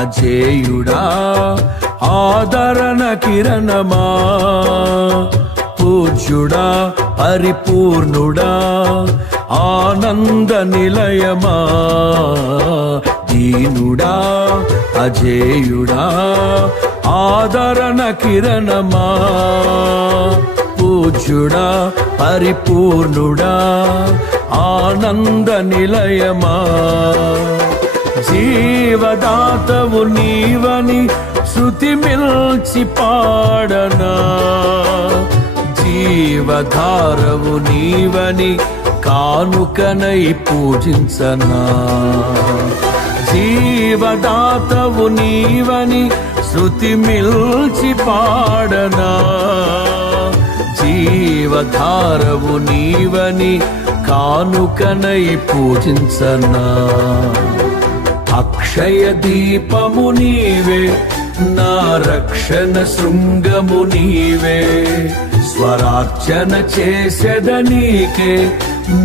అజేయుడా ఆదరణ కిరణమా, పూజ్యుడా పరిపూర్ణుడా ఆనంద నిలయమా, దీనుడా అజేయుడా ఆదరణ కిరణమా, పూజ్యుడా పరిపూర్ణుడా ఆనంద నిలయమా, జీవదాతవు నీవని శృతి మిల్చి పాడనా, జీవధారవు నీవని కానుకనై పూజించనా, జీవదాతవు నీవని శృతి మిల్చి పాడనా, జీవధారవు నీవని కానుకనై పూజించనా, అక్షయ దీపము నీవే నా రక్షణ శృంగము నీవే, స్వరార్చన చేసెదనీకే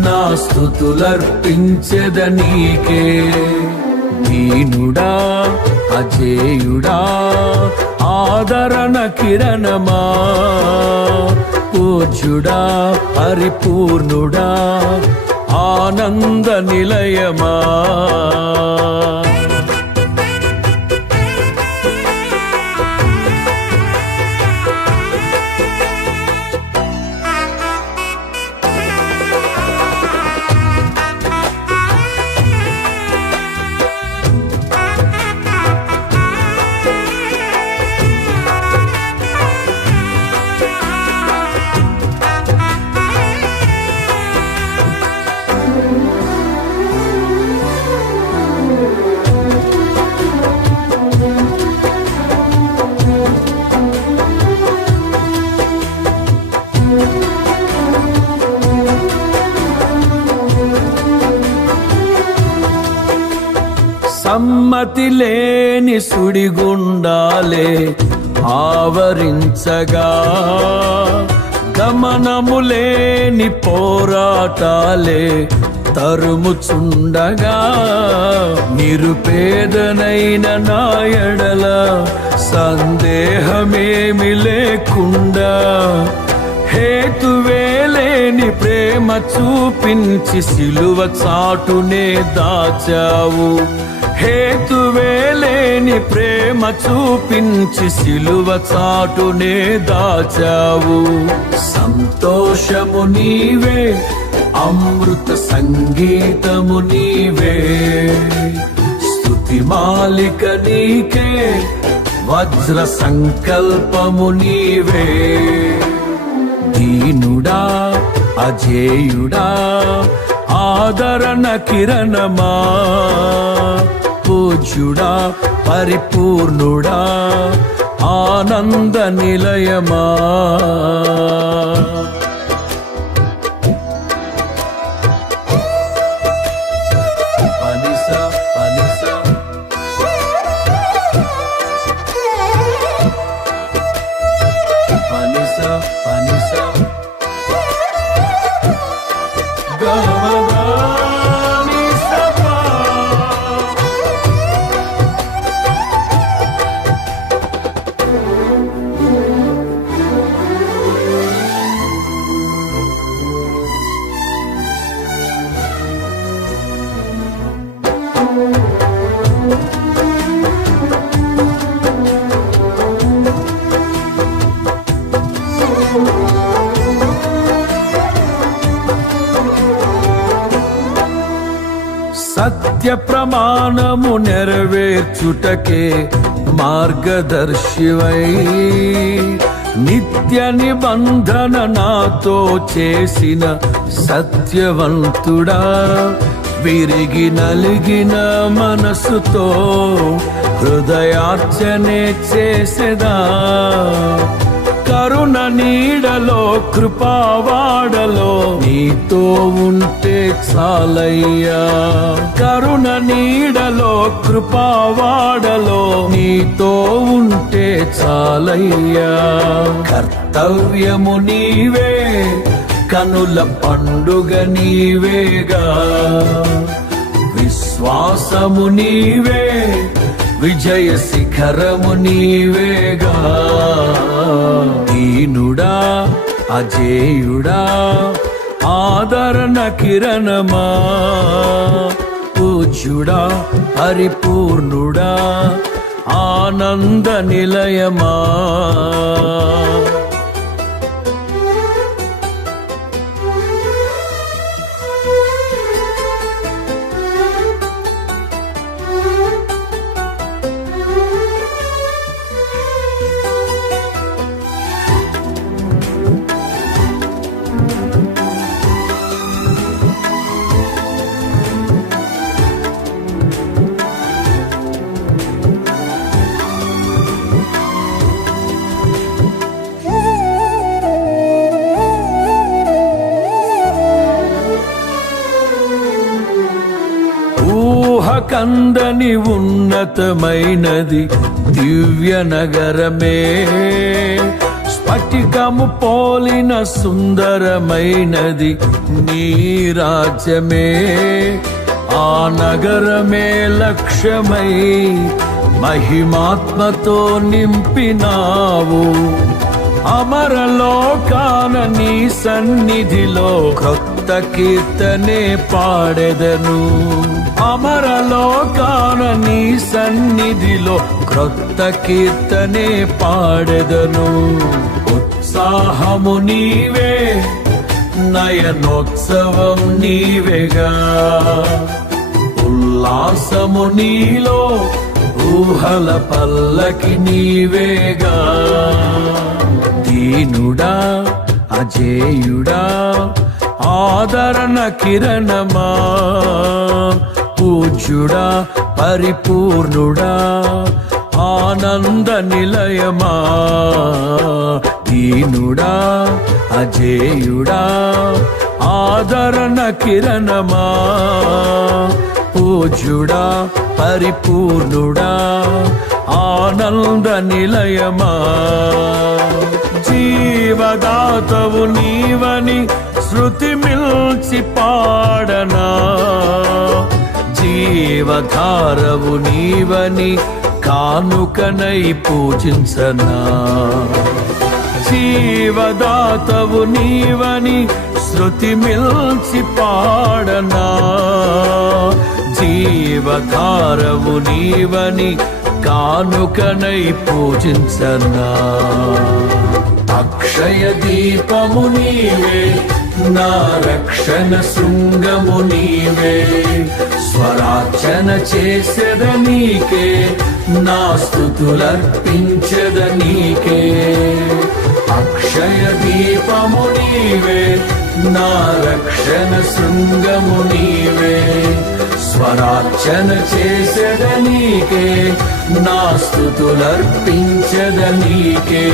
నా స్తుతులర్పించెదనీకే, దీనుడా అజేయుడా ఆదరణ కిరణమా, పూజ్యుడా పరిపూర్ణుడా ఆనంద నిలయమా, సమ్మతి లేని సుడిగుండాలే ఆవరించగా, గమనము లేని పోరాటాలే తరుముచుండగా, నిరుపేదనైన నా ఎడల సందేహమేమి లేకుండా, హేతువేలేని ప్రేమ చూపించి సిలువ చాటునే దాచావు, హేతువేలేని ప్రేమ చూపించి సిలువ చాటునే దాచావు, సంతోషము నీవే అమృత సంగీతము నీవే, స్తుతి మాలిక నీకే వజ్ర సంకల్పము నీవే, దీనుడా అజేయుడా ఆదరణ కిరణమా, పూజ్యుడా పరిపూర్ణుడా ఆనంద నిలయమా, పనిసా పనిసా పనిసా పనిసా గమగాని సపా, సత్య ప్రమాణము నెరవేర్చుటకే మార్గదర్శివై, నిత్య నిబంధన నాతో చేసిన సత్యవంతుడా, విరిగి నలిగిన మనసుతో హృదయార్చనే చేసెదా, కరుణ నీడలో కృపావాడలో నీతో ఉంటే చాలయ్యా, కరుణ నీడలో కృపావాడలో నీతో ఉంటే చాలయ్యా, కర్తవ్యము నీవే కనుల పండుగ నీవేగా, విశ్వాసము నీవే విజయ శిఖరము నీవేగా. దీనుడా అజేయుడా ఆదరణ కిరణమా, పూజ్యుడా పరిపూర్ణుడా ఆనంద నిలయమా. కందని ఉన్నతమైనది దివ్య నగరమే, స్ఫటికము పోలిన సుందరమైనది నీ రాజ్యమే. ఆ నగరమే లక్ష్యమై మహిమాత్మతో నింపినావు. అమరలోకాన నీ సన్నిధిలో క్రొత్త కీర్తనే పాడెదను. అమరలోకాన నీ సన్నిధిలో క్రొత్త కీర్తనే పాడెదను. ఉత్సాహము నీవే, నయనోత్సవం నీవేగా. ఉల్లాసము నీలో, ఊహల పల్లకి నీవేగా. దీనుడా అజేయుడా ఆదరణ కిరణమా, పూజ్యుడా పరిపూర్ణుడా ఆనంద నిలయమా. దీనుడా అజేయుడా ఆదరణ కిరణమా, పూజ్యుడా పరిపూర్ణుడా ఆనంద నిలయమా. జీవదాతవు నీవని శృతి మిల్చి పాడనా, జీవధారవు నీవని కానుకనై పూజించనా. జీవదాతవు నీవని శృతి మిల్చి పాడనా, జీవధారవు నీవని కానుకనై పూజించనా. అక్షయ దీపము నీవే, నా రక్షణ శృంగము నీవే. స్వరార్చన చేసెద నీకే, నా స్తుతులర్పించెద నీకే. అక్షయ దీపము నీవే, నా రక్షణ శృంగము నీవే. స్వరార్చన చేసెద నీకే, నా స్తుతులర్పించెద నీకే.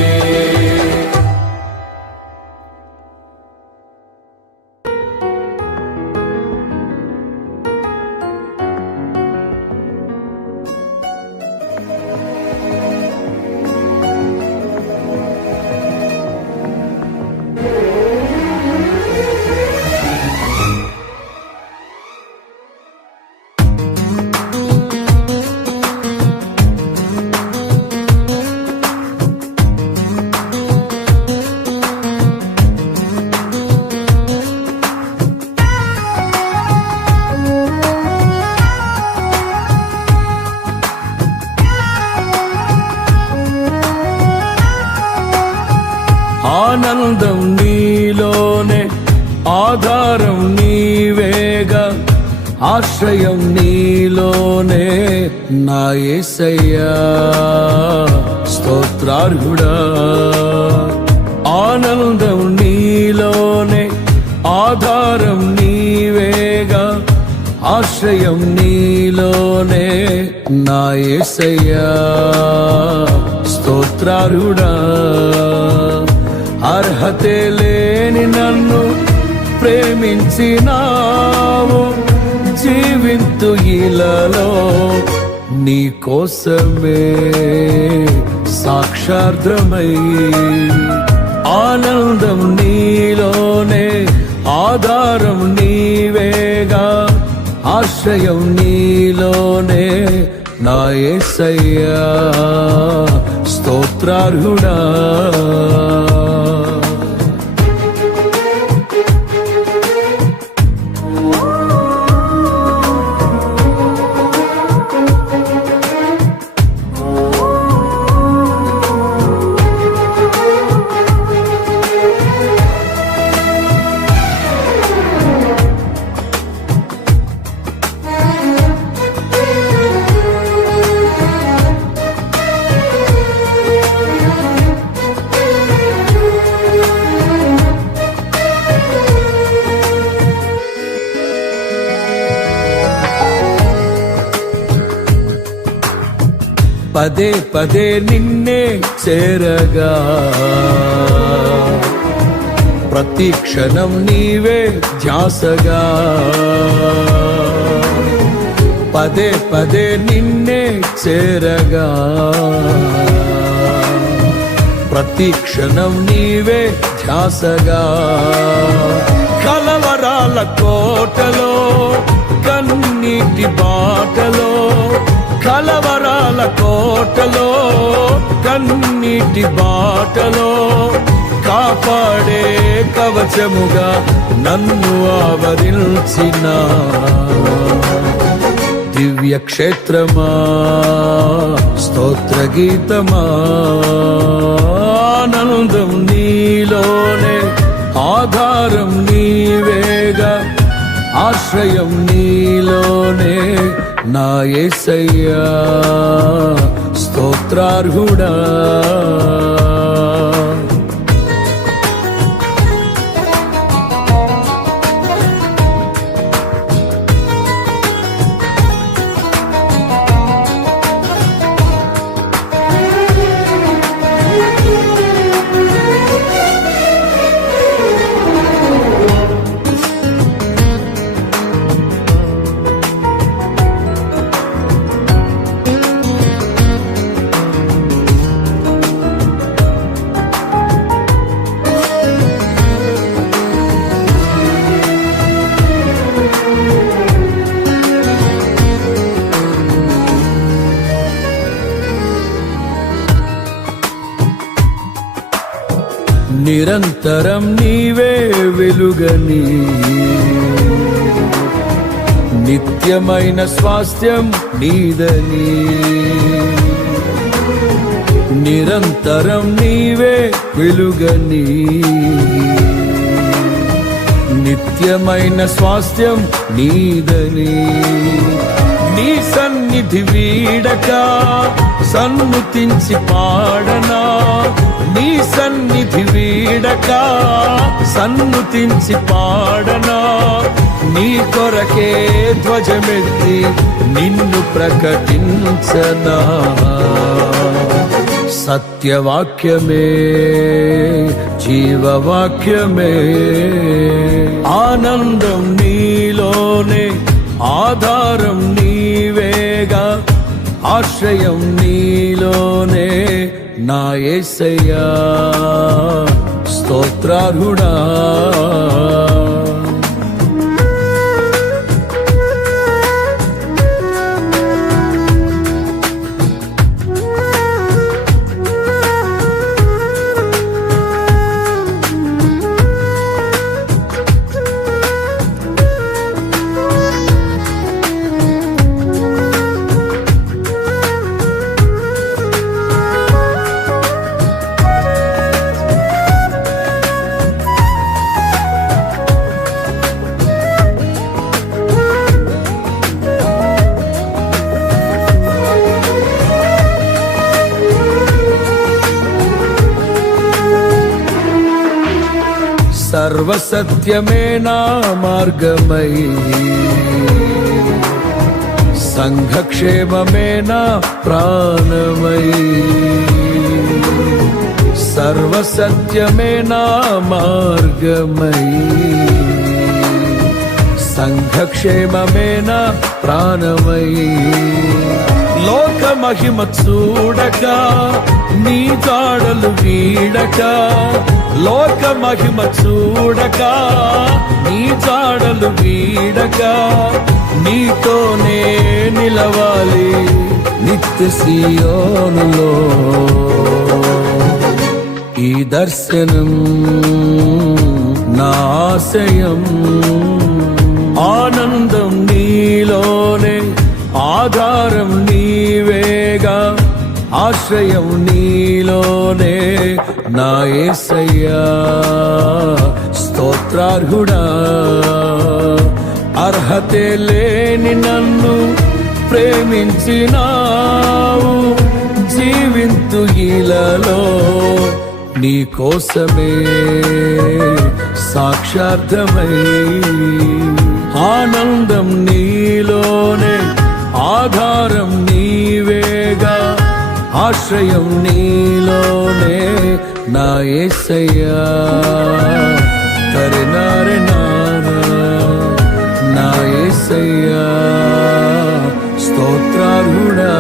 ఆనందం నీలోనే, ఆధారం నీవేగా. ఆశ్రయం నీలోనే నా యేసయ్యా, స్తోత్రార్హుడా. ఆనందం నీలోనే, ఆధారం నీవేగా. ఆశ్రయం నీలోనే నా యేసయ్యా, స్తోత్రార్హుడా. అర్హతే లేని నన్ను ప్రేమించినావు, జీవింతు ఇలలో నీ కోసమే సాక్షార్థమై. ఆనందం నీలోనే, ఆధారం నీవేగా. ఆశ్రయం నీలోనే నా యేసయ్యా స్తోత్రార్హుడా. పదే పదే నిన్నే చేరగా ప్రతి క్షణం నీవే ధ్యాసగా. పదే పదే నిన్నే చేరగా ప్రతి క్షణం నీవే ధ్యాసగా. కలవరాల కోటలో కన్నీటి బాటలో, కలవరాల కోటలో కన్నీటి బాటలో కాపాడే కవచముగా నన్ను ఆవరించిన దివ్య క్షేత్రమా స్తోత్ర గీతమా. ఆనందం నీలోనే, ఆధారం నీవేగా, ఆశ్రయం నీలోనే నా యేసయ్యా స్తోత్రార్హుడా. నిరంతరం నీవే వెలుగని, నిత్యమైన స్వాస్థ్యం నీదని. నిరంతరం నీవే వెలుగని, నిత్యమైన స్వాస్థ్యం నీదని. నీ సన్నిధి వీడక సన్నుతించి పాడనా, నీ సన్నిధి వీడక సన్నుతించి పాడనా. నీ కొరకే ధ్వజమెత్తి నిన్ను ప్రకటించనా. సత్యవాక్యమే జీవవాక్యమే, ఆనందం నీలోనే, ఆధారం నీవేగా, ఆశ్రయం నీలోనే నా యేసయ్యా స్తోత్రార్హుడా. సర్వసత్యమే నా మార్గమై, సంఘక్షేమమే నా ప్రాణమై. సర్వసత్యమే నా మార్గమై, సంఘక్షేమమే నా ప్రాణమై. లోక మహిమ చూడక నీ జాడలు వీడక, లోక మహిమ చూడక నీ జాడలు వీడక, నీతోనే నిలవాలి నిత్య సియోనులో. ఈ దర్శనం నా ఆశయం, ఆనందం నీలోనే, ఆధారం నీవేగా, ఆశ్రయం నీలోనే నా యేసయ్యా. స్తోత్రార్హుడా, అర్హతే లేని నన్ను ప్రేమించినావు. జీవింతు ఇలలో నీ కోసమే సాక్షార్థమై. ఆనందం నీలోనే, ఆధారం నీవేగా, ఆశ్రయం నీలోనే నా యేసయ్యా. తరెనారె నారా నా యేసయ్యా, స్తోత్రార్హుడా.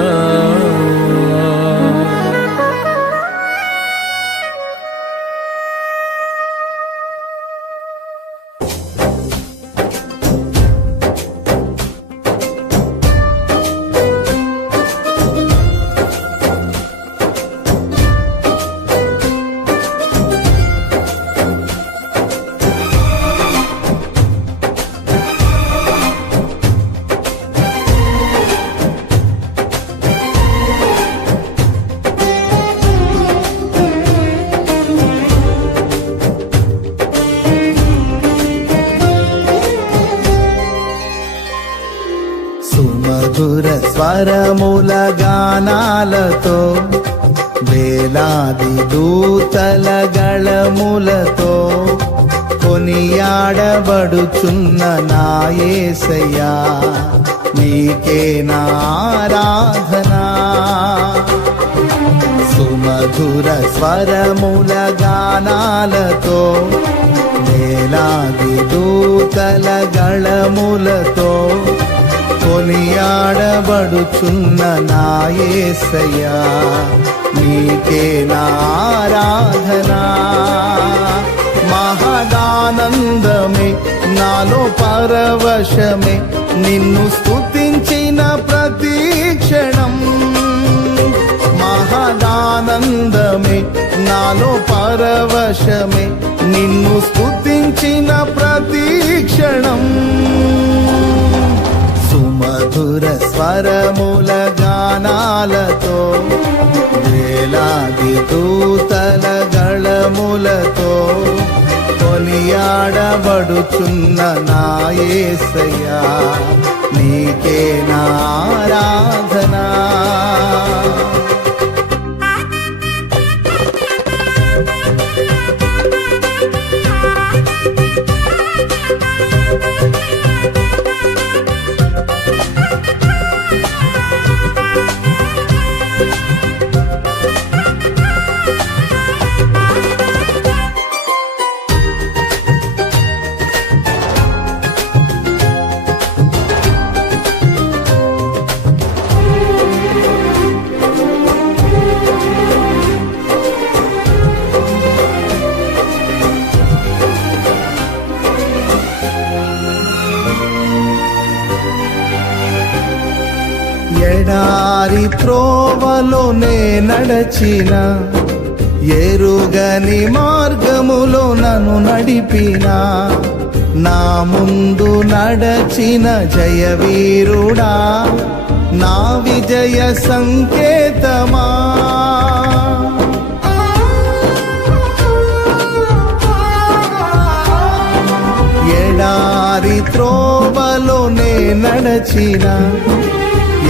సుమధుర స్వరముల గానాలతో, వేలాది దూతల గళములతో కొనియాడబడుచున్న నా యేసయ్యా. నీకే నా ఆరాధనా. సుమధుర స్వరముల గానాలతో, వేలాది దూతల గళములతో కొనియాడబడుచున్న నా యేసయ్యా. నీకే నా ఆరాధనా. మహదానందమే నాలో పరవశమే, నిన్ను స్తుతించిన ప్రతి క్షణం. మహదానందమే నాలో పరవశమే, నిన్ను స్తుతించిన ప్రతి క్షణం. సుమధుర స్వరముల గానాలతో, వేలాది దూతల గళములతో కొనియాడబడుచున్న నా యేసయ్యా. నీకే నా ఆరాధనా. ఎడారి త్రోవలో నే నడచిన, ఎరుగని మార్గములో నన్ను నడిపిన, నా ముందు నడచిన జయవీరుడా, నా విజయ సంకేతమా. ఎడారి త్రోవలో నే నడచిన,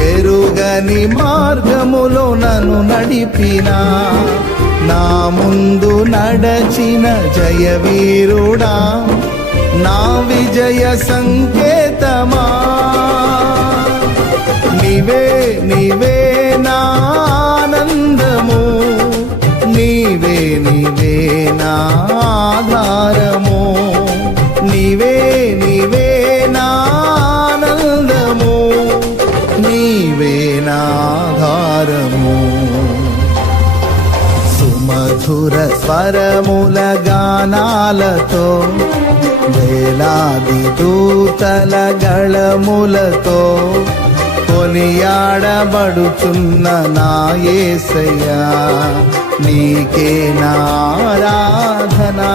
ఎరుగని మార్గములో నన్ను నడిపిన, నా ముందు నడచిన జయవీరుడా, నా విజయ సంకేతమా. నీవే నీవే నా ఆనందము, నీవే నీవే నా ఆధారము. నీవే నీవే నా ఆనందము, నీవే నా ఆధారము. సుమధుర స్వరముల గానాలతో, వేలాది దూతల గళములతో కొనియాడబడుచున్న నా యేసయ్యా నీకే నా ఆరాధనా.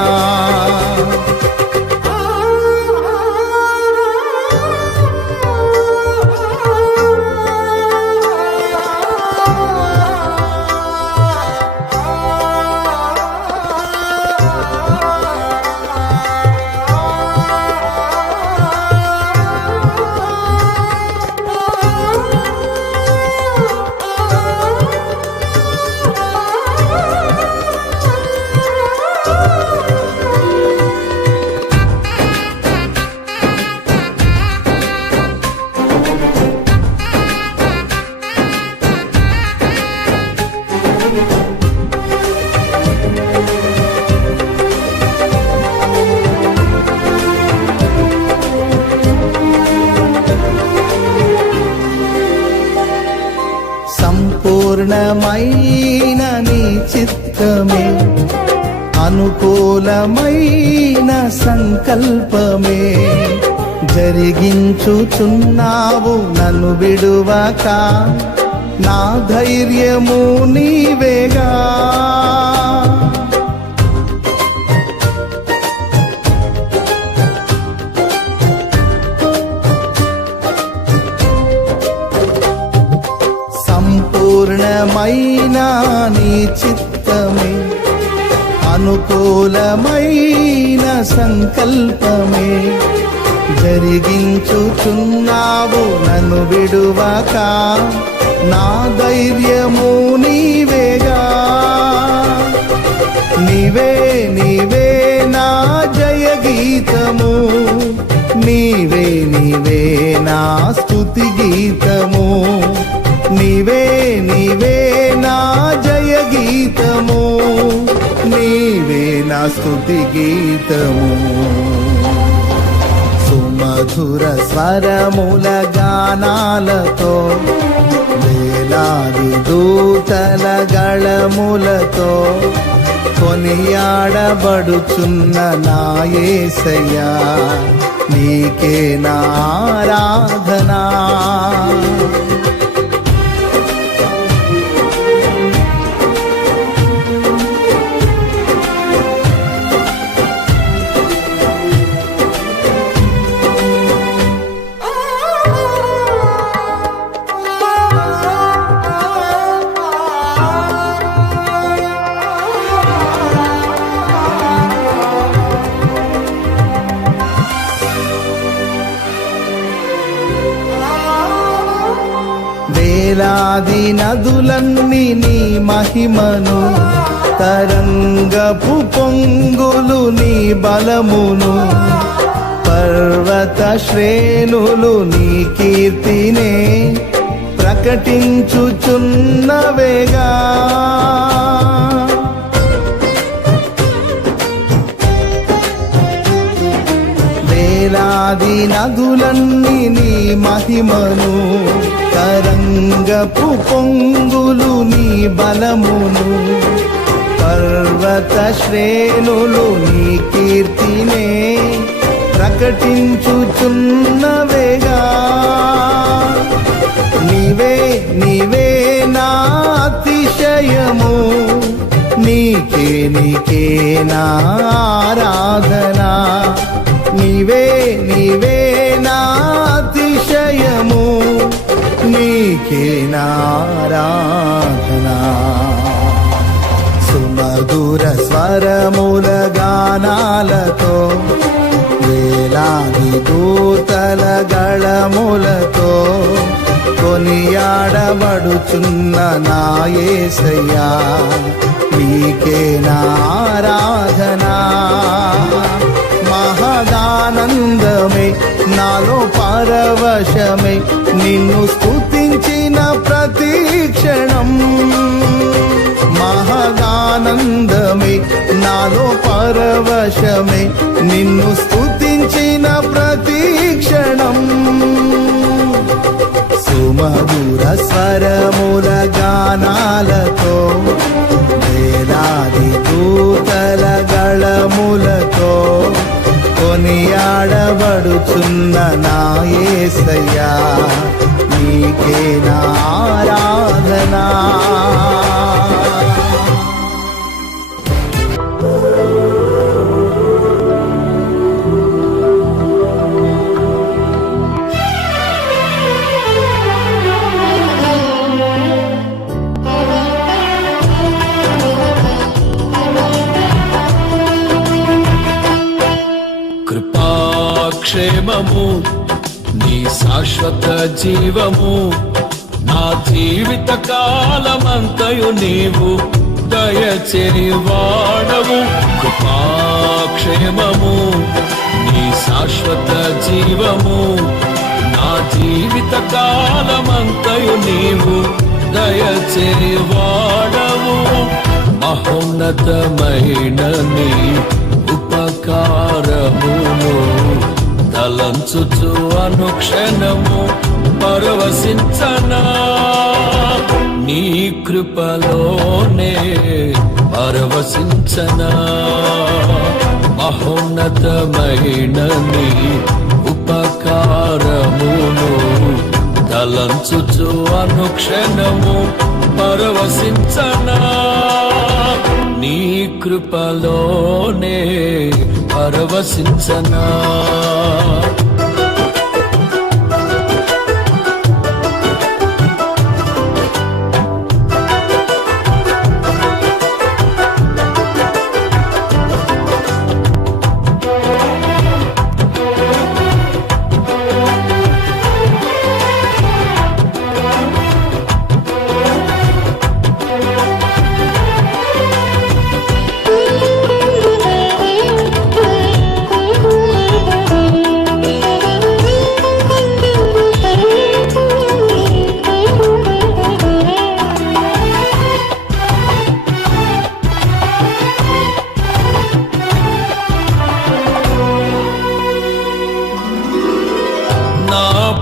సంపూర్ణమైన నీ చిత్తమే అనుకూలమైన సంకల్పమే జరిగించుచున్నావు నన్ను విడువక నా ధైర్యము నీవేగా. సంపూర్ణమైన నీ చిత్తమే అనుకూలమైన సంకల్పమే జరిగించుచున్నావు నన్ను విడువక నా ధైర్యము నీవేగా. నీవే నీవే నా జయ గీతము, నీవే నీవే నా స్తుతి గీతము, నీవే నీవే నా జయ గీతము, నీవే నా స్తుతి గీతము. సుమధుర స్వరముల గానాలతో వేలాది దూతల గళములతో కొనియాడబడుచున్న నా యేసయ్యా నీకే నా ఆరాధనా. వేలాది నదులన్నీ నీ మహిమను, తరంగపు పొంగులు నీ బలమును, పర్వత శ్రేణులు నీ కీర్తినే ప్రకటించుచున్నవేగా. వేలాది నదులన్నీ నీ మహిమను, తరంగపు పొంగులు నీ బలమును, పర్వత శ్రేణులు నీ కీర్తినే ప్రకటించుచున్నవేగా. నీవే నీవే నా అతిశయము, నీకే నీకే నా ఆరాధనా. నీవే నీవే నా అతిశయము, నీకే నా ఆరాధనా. సుమధుర స్వరముల గానాలతో వేలాది దూతల గళములతో కొనియాడబడుచున్న నా యేసయ్యా నీకే నా ఆరాధనా. మహదానందమే నాలో పరవశమే నిన్ను స్తుతించిన ప్రతి క్షణం. మహదానందమే నాలో పరవశమే నిన్ను స్తుతించిన ప్రతి క్షణం. సుమధుర స్వరముల గానాలతో వేలాది దూతల గళములతో కొనియాడబడుచున్న నా యేసయ్యా నీకే నా ఆరాధనా. కృపాక్షేమము నీ శాశ్వత జీవము నా జీవిత కాలమంతయు నీవు దయచేవాడవు. కృపాక్షేమము నీ శాశ్వత జీవము నా జీవిత కాలమంతయు నీవు దయచేవాడవు. మహోన్నతమైన నీ ఉపకారమును తలంచుచు అనుక్షణము పరవశించనా. నీ కృపలోనే పరవశించనా. మహోన్నతమైన నీ ఉపకారమును తలంచుచు అనుక్షణము పరవశించనా. నీ కృపలోనే పరవశించనా.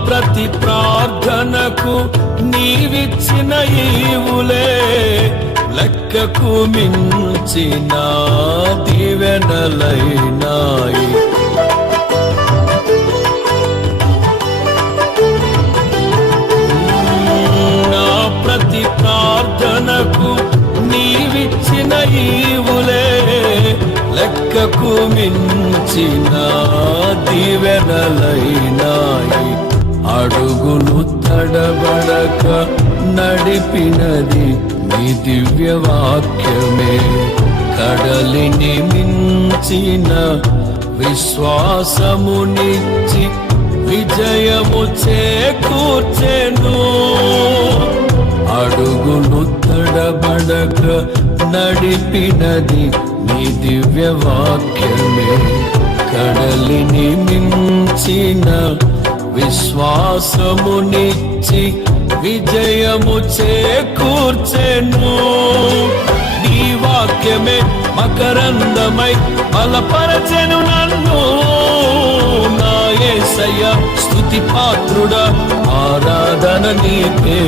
ప్రతి ప్రార్థనకు నీవిచ్చిన ఈవులే లెక్కకు మించిన దీవెనలైనాయి. నా ప్రతి ప్రార్థనకు నీవిచ్చిన ఈవులే లెక్కకు మించిన దీవెనలైనాయి. అడుగులు తడబడక నడిపినది నీ దివ్య వాక్యమే. కడలిని మించిన విశ్వాసమునిచ్చి విజయము చేకూర్చెను. అడుగులు తడబడక నడిపినది నీ దివ్య వాక్యమే. కడలిని మించిన విశ్వాసమునిచ్చి విజయము చేకూర్చెను. నీ వాక్యమే మకరందమై బలపరచెను నన్ను. నా యేసయ్య స్తుతి పాత్రుడా ఆరాధన నీకే.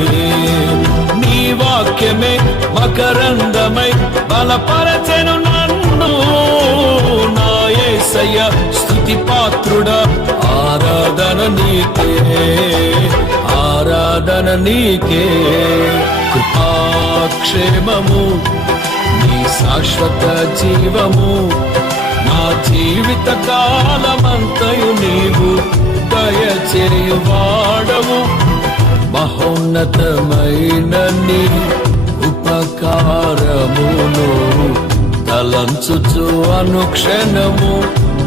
నీ వాక్యమే మకరందమై బలపరచెను నన్ను. నా యేసయ్య స్తుతి పాత్రుడా ఆరాధన నీకే. ఆరాధన నీకే. కృపాక్షేమము నీ శాశ్వత జీవము నా జీవిత కాలమంతయు నీవు దయచేవాడవు. మహోన్నతమైన నీ ఉపకారమును తలంచుచు అనుక్షణము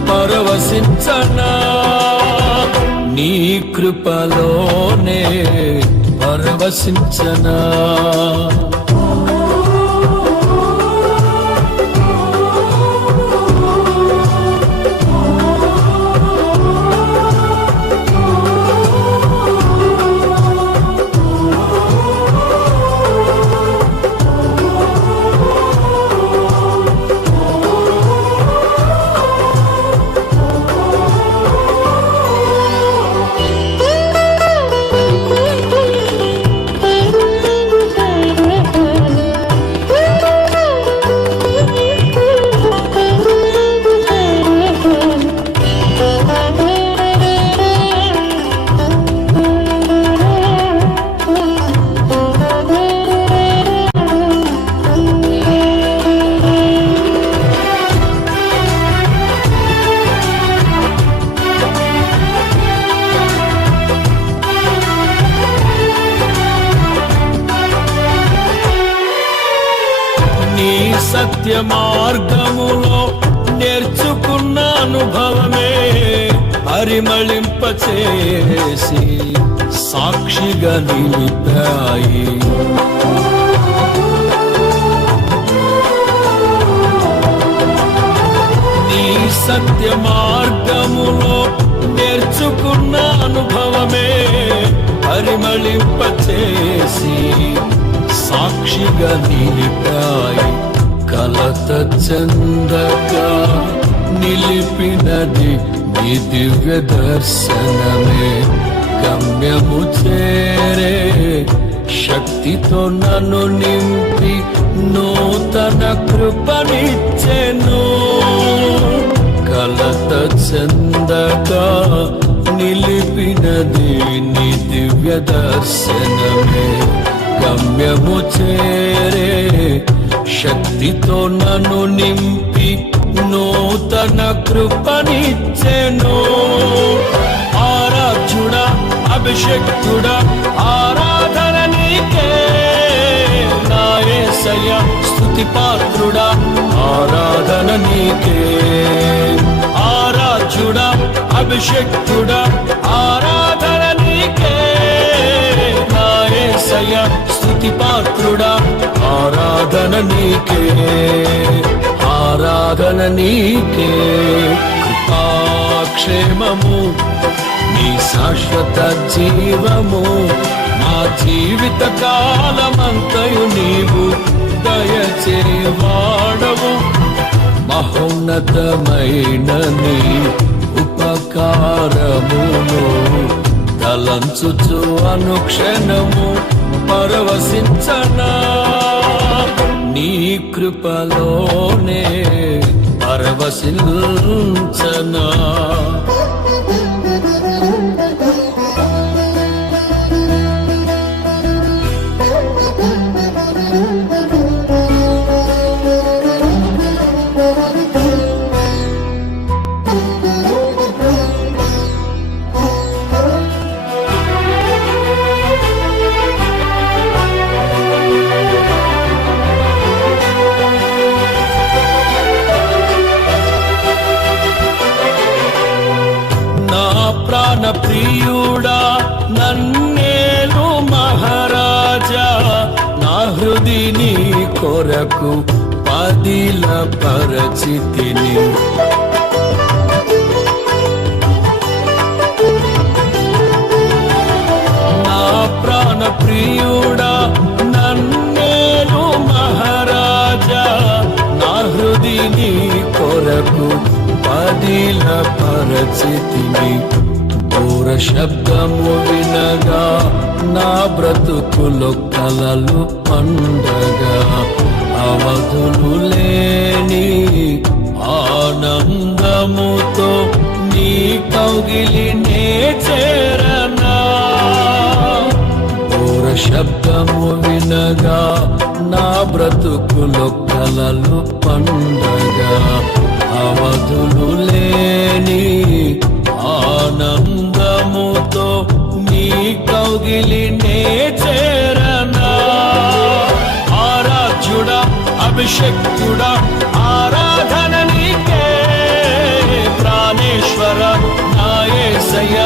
పరవశించనా. నీ కృపలోనే పరవశించనా. సత్య మార్గములో నేర్చుకున్న అనుభవమే పరిమళింపచేసి సాక్షిగా నిలిపాయి. నీ సత్య మార్గములో నేర్చుకున్న అనుభవమే పరిమళింపచేసి సాక్షిగా నిలిపాయి. కలత చెందక నిలిపినది నీ దివ్య దర్శనమే. గమ్యము చేరే శక్తితో నన్ను నింపి నూతన కృపనిచ్చెను. కలత చెందక నిలిపినది నీ దివ్య దర్శనమే. గమ్యము చేరే శక్తితో నన్ను నింపి నూతన కృపనిచ్చెను. ఆరాధ్యుడా అభిషక్తుడా ఆరాధన నీకే నా యేసయ్య. స్తుతి పాత్రుడా ఆరాధన నీకే. ఆరాధ్యుడా అభిషక్తుడా ఆరాధన నీకే నా యేసయ్య. స్తుతి పాత్రుడా ఆరాధన నీకే. ఆరాధన నీకే. కృపాక్షేమము నీ శాశ్వత జీవము నా జీవిత కాలమంతయు నీవు దయచేవాడవు. మహోన్నతమైన నీ ఉపకారమును తలంచుచు అనుక్షణము పరవశించనా. నీ కృపలోనే పరవశించనా. ప్రాణ ప్రియుడా నన్నేలు మహారాజా. నా హృదిని కొరకు పదిల పరచితిని. నా ప్రాణ ప్రియుడా నన్నేలు మహారాజా. నా హృదిని కొరకు పదిల పరచితిని. దూర శబ్దము వినగా నా బ్రతుకులో కలలు పండగా. అవధులు లేని ఆనందముతో నీ కౌగిలినే చేరనా. దూర శబ్దము వినగా నా బ్రతుకులో కలలు పండగా. అవధులు లేని ఆనందముతో నీ కౌగిలినే చేరనా. ఆరాధ్యుడా అభిషక్తుడా ఆరాధన నీకే. ప్రాణేశ్వర నా యేసయ్య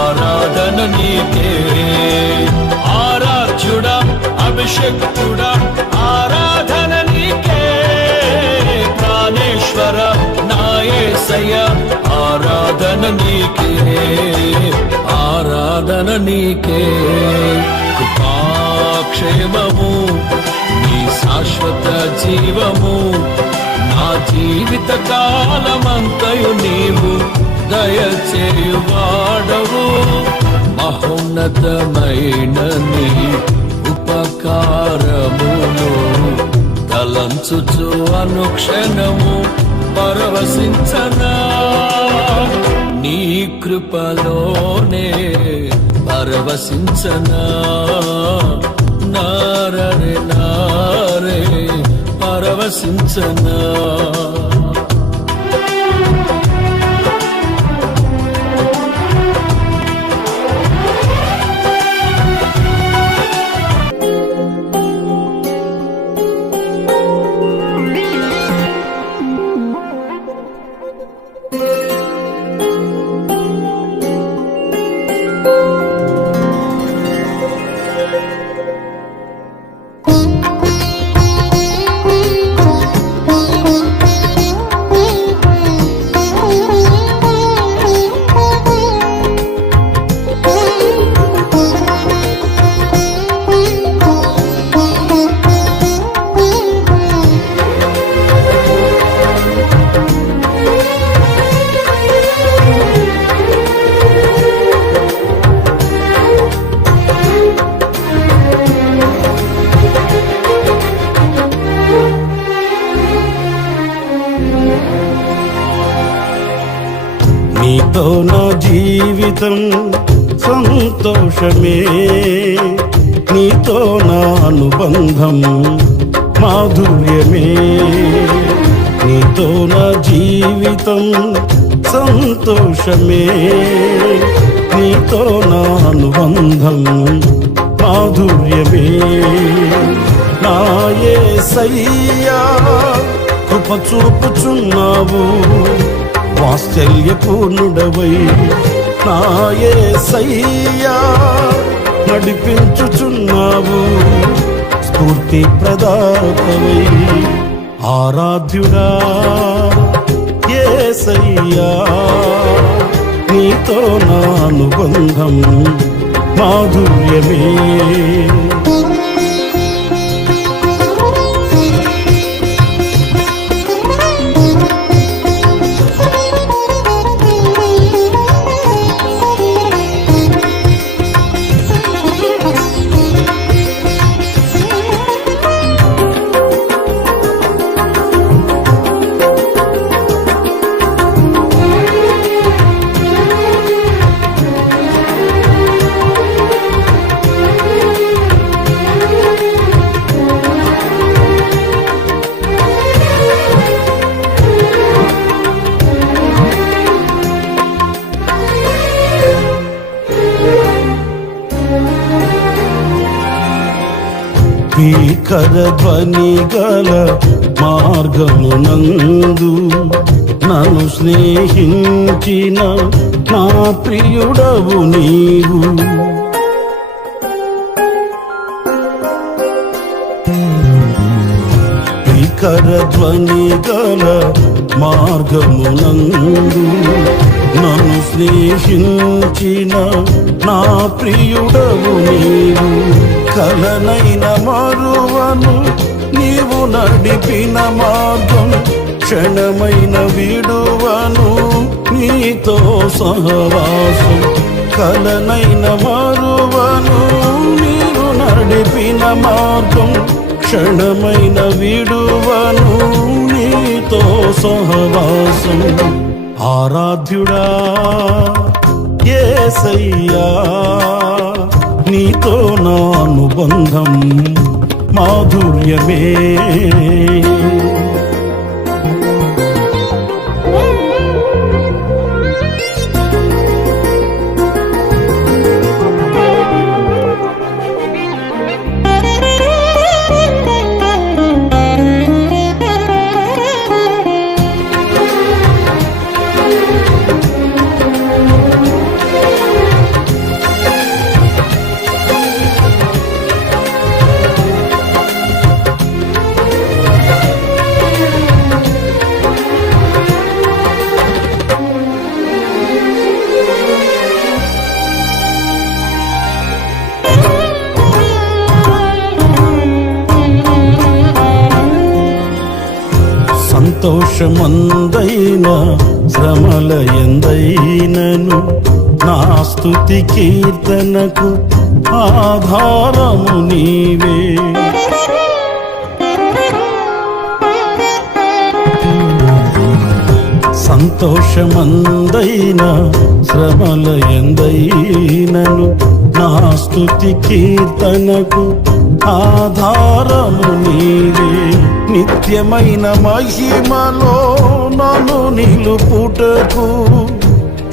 ఆరాధన నీకే. ఆరాధ్యుడా అభిషక్తుడా ఆరాధన నీకే. ప్రాణేశ్వర నా యేసయ్య ఆరాధన నీకే. ఆరాధన నీకే. కృపాక్షేమము నీ శాశ్వత జీవము నా జీవిత కాలమంతయు నీవు దయచేయువాడవు. మహోన్నతమైన నీ ఉపకారమును తలంచుచు అనుక్షణము పరవశించనా. నీ కృపలోనే పరవశించనా. నారే నారే పరవశించనా. నీతో నా జీవితం సంతోషమే, నీతో నా అనుబంధం మాధుర్యమే, నీతో నా జీవితం సంతోషమే, నీతో నా అనుబంధం మాధుర్యమే. నా యేసయ్యా కృప చూపుచున్నావు, వాత్సల్యపూర్ణుడవై నా యేసయ్యా నడిపించుచున్నావు, స్ఫూర్తి ప్రదాతవై. ఆరాధ్యుడా యేసయ్యా, నీతో నా అనుబంధం మాధుర్యమే. భీకర ధ్వని గల మార్గమునందు నన్ను స్నేహించిన నా ప్రియుడవు నీవు. భీకర ధ్వని గల మార్గమునందు నన్ను స్నేహించిన నా ప్రియుడవు నీవు. కలనైన మరువను నీవు నడిపిన మార్గం, క్షణమైన విడువను నీతో సహవాసం. కలనైన మరువను నీవు నడిపిన మార్గం, క్షణమైన విడువను నీతో సహవాసం. ఆరాధ్యుడా యేసయ్యా, నీతో నా అనుబంధం మాధుర్యమే. సంతోషమందైన శ్రమల ఎందైనను నా స్తుతి కీర్తనకు ఆధారము నీవే. సంతోషమందైన శ్రమల ఎందైనను నా స్తుతి కీర్తనకు ఆధారము నీవే. నిత్యమైన మహిమలో నన్ను నిలుపుటకు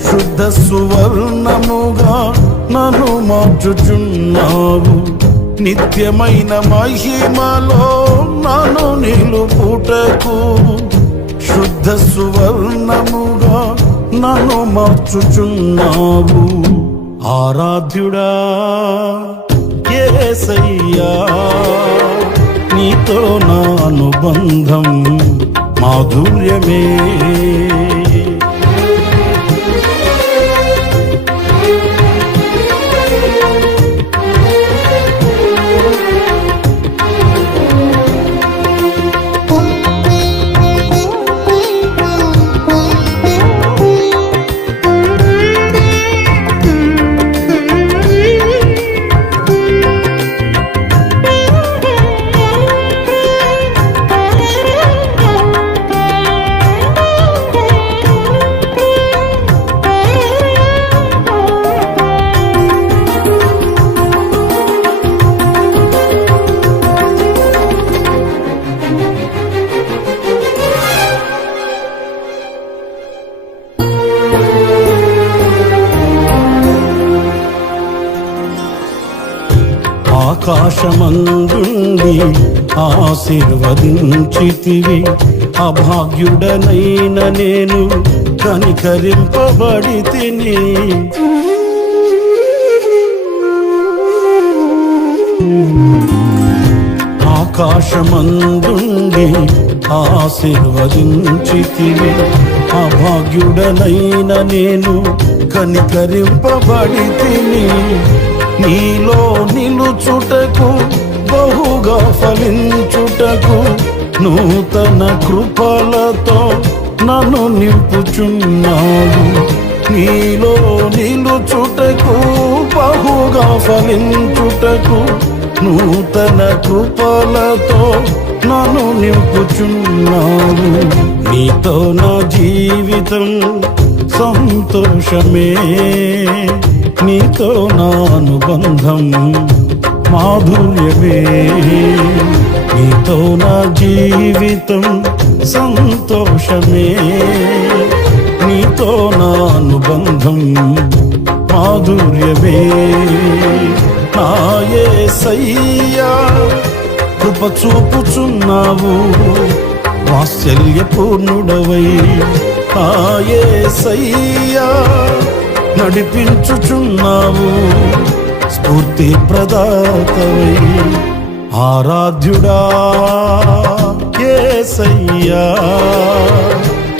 శుద్ధ సువర్ణముగా నన్ను మార్చుచున్నావు. నిత్యమైన మహిమలో నన్ను నిలుపుటకు శుద్ధ సువర్ణముగా నన్ను మార్చుచున్నావు. ఆరాధ్యుడా యేసయ్యా, నీతో నా అనుబంధం మాధుర్యమే. ఆకాశమందుండి ఆశీర్వదించితివి, అభాగ్యుడనైన నేను కనికరింపబడి తిని. ఆకాశమందుండి ఆశీర్వదించితివి, అభాగ్యుడనైన నేను కనికరింపబడి తిని. నీలో నిలుచుటకు బహుగా ఫలించుటకు నూతన కృపలతో నన్ను నింపుచున్నావు. నీలో నిలుచుటకు బహుగా ఫలించుటకు నూతన కృపలతో నన్ను నింపుచున్నావు. నీతో నా జీవితం సంతోషమే, నీతో నా అనుబంధం మాధుర్యమే. నీతో నా జీవితం సంతోషమే, నీతో నా అనుబంధం మాధుర్యమే. నా యేసయ్యా కృప చూపుచున్నావు, వాత్సల్యపూర్ణుడవై. నా యేసయ్యా నడిపించుచున్నావు, స్ఫూర్తి ప్రదాతవై. ఆరాధ్యుడా యేసయ్యా,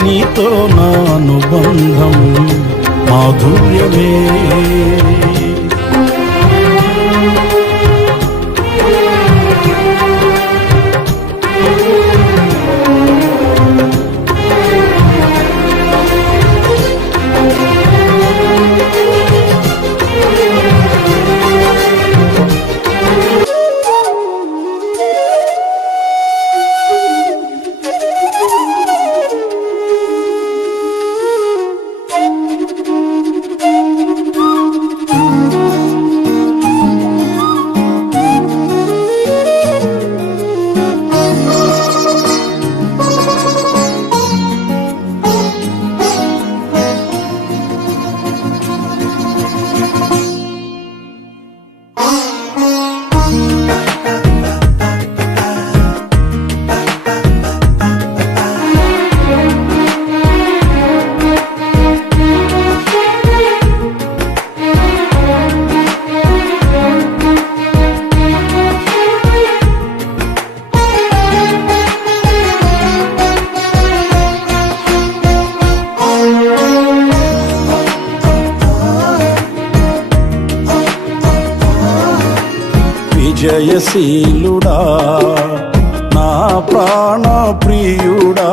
నీతో నా అనుబంధం మాధుర్యమే. విజయశీలుడా నా ప్రాణ ప్రియుడా,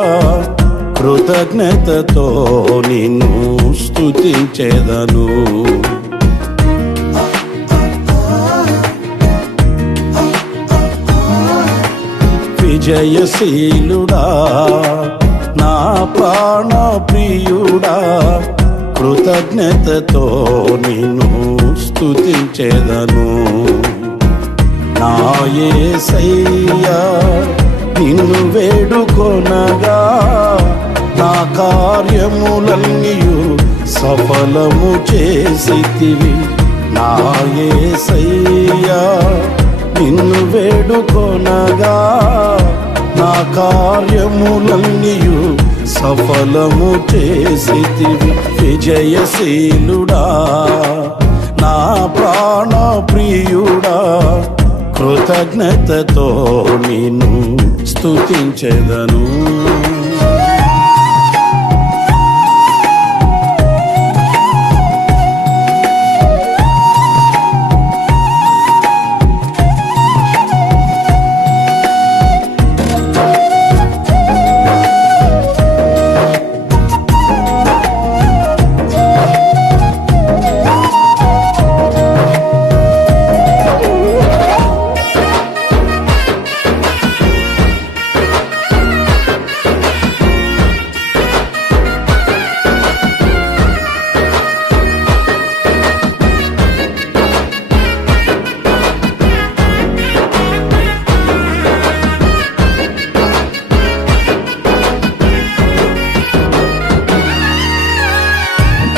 కృతజ్ఞతతో నిన్ను స్తుతించెదను. విజయశీలుడా నా ప్రాణ ప్రియుడా, కృతజ్ఞతతో నిన్ను స్తుతించెదను. నా యేసయ్యా నిన్ను వేడుకొనగా, నా కార్యములన్నీయు సఫలము చేసితివి. నా యేసయ్యా నిన్ను వేడుకొనగా, నా కార్యములన్నీయు సఫలము చేసితివి. విజయశీలుడా నా ప్రాణ ప్రియుడా, కృతజ్ఞతతో నిన్ను స్తుతించెదను.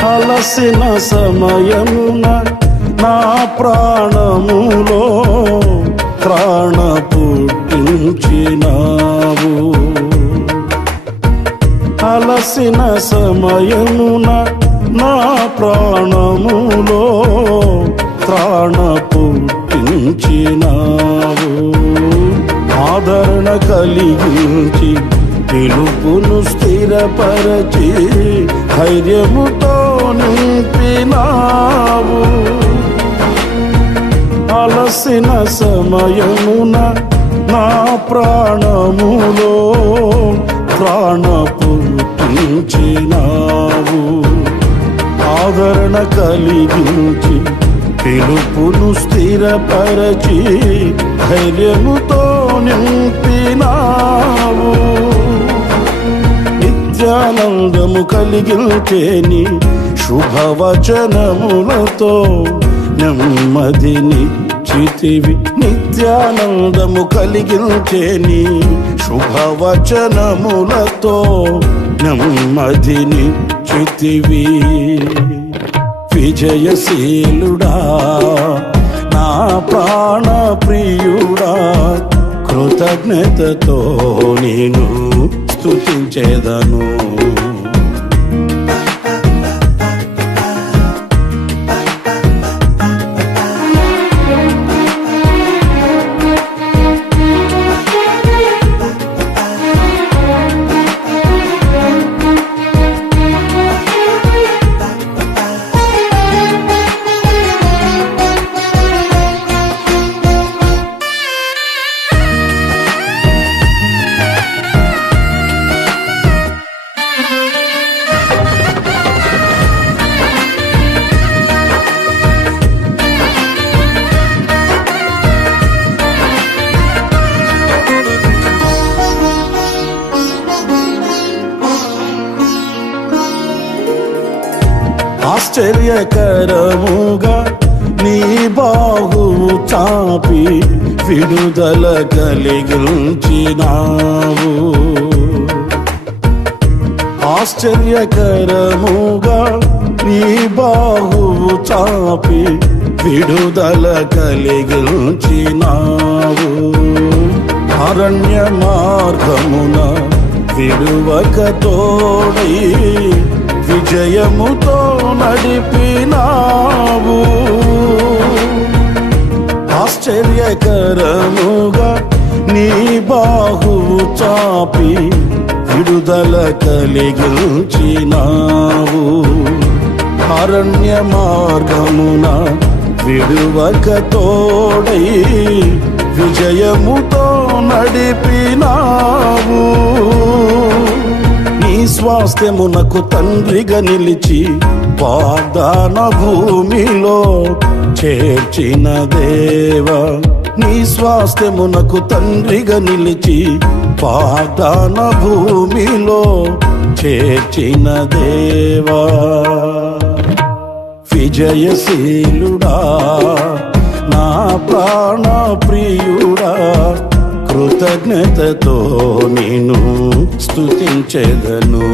అలసిన సమయమున నా ప్రాణములో త్రాణ పుట్టించినావు. అలసిన సమయమున నా ప్రాణములో త్రాణ పుట్టించినావు. ఆదరణ కలిగించి పిలుపును స్థిరపరచి ధైర్యముతో నింపినావు. అలసిన సమయమున నా ప్రాణములో ప్రాణ పుట్టించినావు. ఆదరణ కలిగించి పిలుపును స్థిరపరచి ధైర్యముతో నింపినావు. నిత్యానందము కలిగించేని శుభవచనములతో నెమ్మదినిచ్చితివి. నిత్యానందము కలిగించేని శుభవచనములతో నెమ్మదినిచ్చితివి. విజయశీలుడా నా ప్రాణ ప్రియుడా, కృతజ్ఞతతో నేను స్తుతించెదను. ఆశ్చర్యకరముగా నీ బాహువు చాపి విడుదల కలిగించినావు. ఆశ్చర్యకరముగా నీ బాహువు చాపి విడుదల కలిగించినావు. అరణ్య మార్గమున విడువక తోడై విజయముతో నడిపినావు. ఆశ్చర్యకరముగా నీ బాహువు చాపి విడుదల కలిగించినావు. అరణ్య మార్గమున విడువక తోడై విజయముతో నడిపినావు. నీ స్వాస్థ్యమునకు తండ్రిగా నిలిచి వాగ్దాన భూమిలో చేర్చిన దేవా. నీ స్వాస్థ్యమునకు తండ్రిగా నిలిచి వాగ్దాన భూమిలో చేర్చిన దేవా. విజయశీలుడా నా ప్రాణ ప్రియుడా, కృతజ్ఞతతో నేను స్తుతించెదను.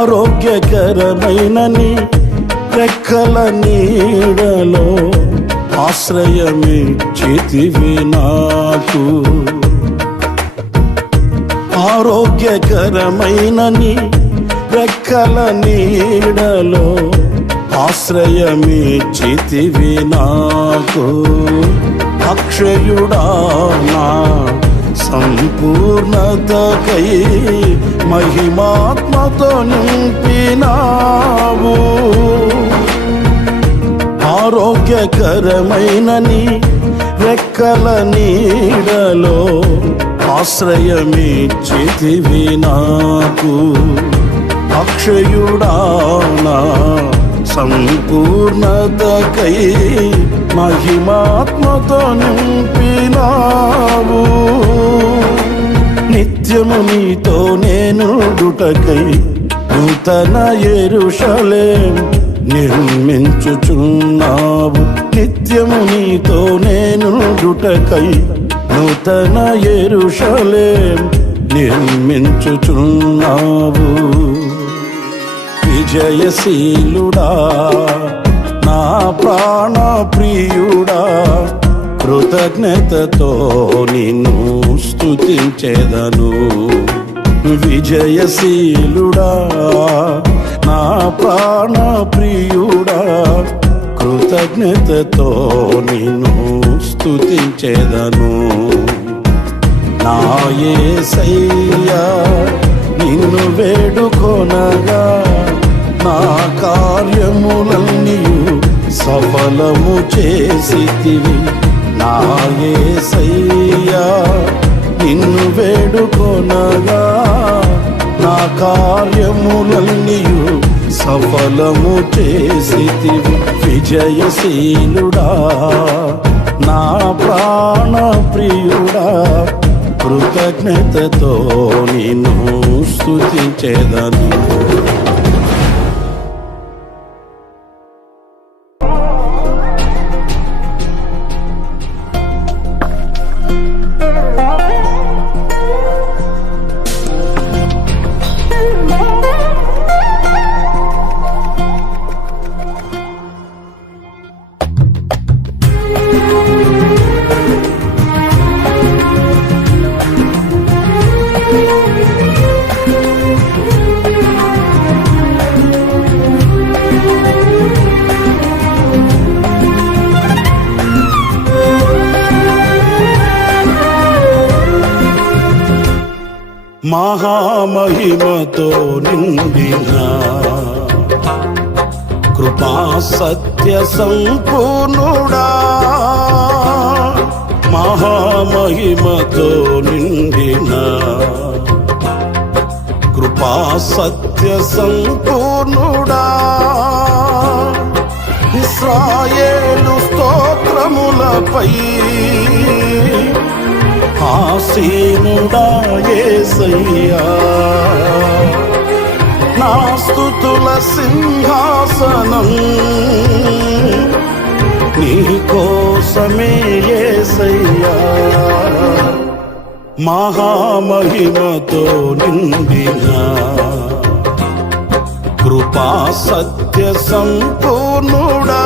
ఆరోగ్యకరమైన నీ రెక్కల నీడలో ఆశ్రయమిచ్చితివి నాకు. ఆరోగ్యకరమైన నీ రెక్కల నీడలో ఆశ్రయమిచ్చితివి నాకు. అక్షయుడా నా సంపూర్ణతకై మహిమాత్మతో నింపినావు. ఆరోగ్యకరమైన నీ రెక్కల నీడలో ఆశ్రయమిచ్చితివి నాకు. అక్షయుడానా సంపూర్ణతకై మహిమాత్మతో నింపినావు. నిత్యము నీతో నేను డుటకై నూతన యెరూషలేం నిర్మించుచున్నావు. నిత్యము నీతో నేను డుటకై నూతన యెరూషలేం నిర్మించుచున్నావు. విజయశీలుడా నా ప్రాణ ప్రియుడా, కృతజ్ఞతతో నిన్ను స్తుతించెదను. విజయశీలుడా నా ప్రాణ ప్రియుడా, కృతజ్ఞతతో నిన్ను స్తుతించెదను. నా యేసయ్యా నిన్ను వేడుకొనగా నా కార్యములన్నీయు సఫలము చేసితివి. నా యేసయ్యా నిన్ను వేడుకొనగా నా కార్యములన్నీయు సఫలము చేసితివి. విజయశీలుడా నా ప్రాణ ప్రియుడా, కృతజ్ఞతతో నిన్ను స్తుతించెదను. మహామహిమతో నిండిన కృపా సత్య సంపూర్ణుడా, మహామహిమతో నిండిన కృపా సత్య సంపూర్ణుడా, ఇశ్రాయేలు స్తోత్రములపై ఆసీనుడా యేసయ్యా, నా స్తుతుల సింహాసనం నీ కోసమే యేసయ్యా. మహామహిమతో నిండిన కృపా సత్య సంపూర్ణుడా,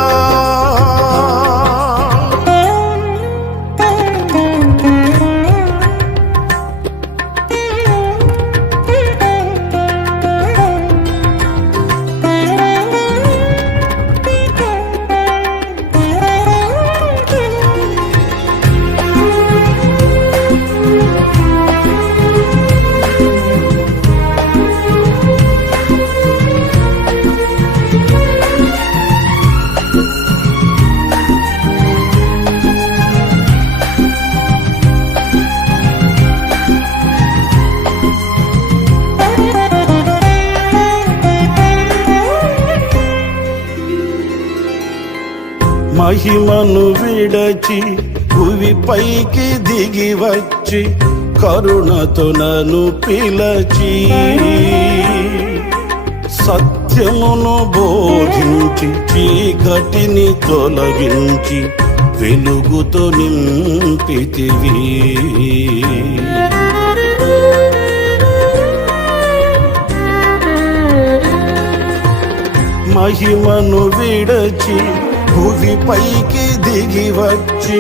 మహిమను విడచి భువి పైకి దిగి వచ్చి కరుణతో నన్ను పిలచి సత్యమును బోధించి చీకటిని తొలగించి వెలుగుతో నింపితివి. మహిమను విడచి భువి పైకి దిగి వచ్చి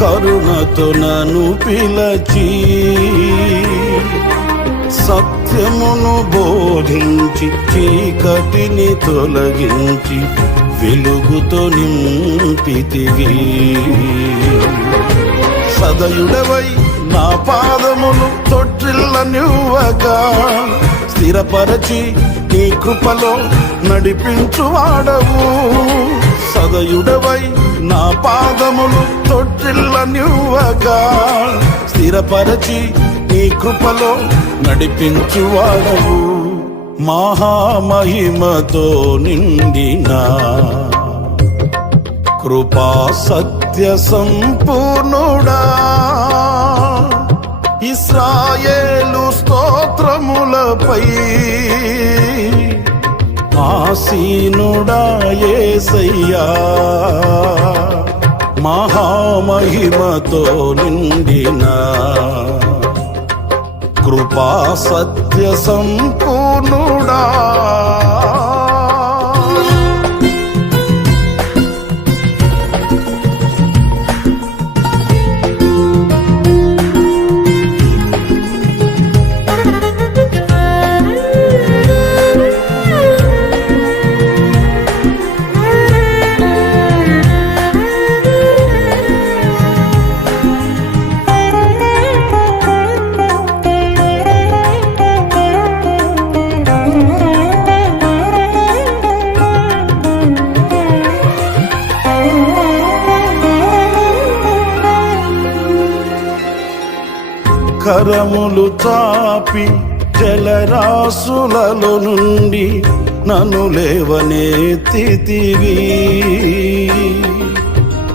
కరుణతో నన్ను పిలచి సత్యమును బోధించి చీకటిని తొలగించి వెలుగుతో నింపితివి. సదయుడవై నా పాదములు తొట్టిల్లనివ్వగా స్థిరపరచి నీ కృపలో నడిపించువాడవు. సదయుడవై నా పాదములు తొట్టిల్లనివ్వగా స్థిరపరచి కృపలో నడిపించువాడవు మహామహిమతో నిండిన కృపా సత్య సంపూర్ణుడా ఇశ్రాయేలు స్తోత్రములపై ఆసీనుడా యేసయ్యా మహామహిమతో నిండిన కృపా సత్య సంపూర్ణుడా కరములు చాపి జలరాశులలో నుండి నన్ను లేవనెత్తితివి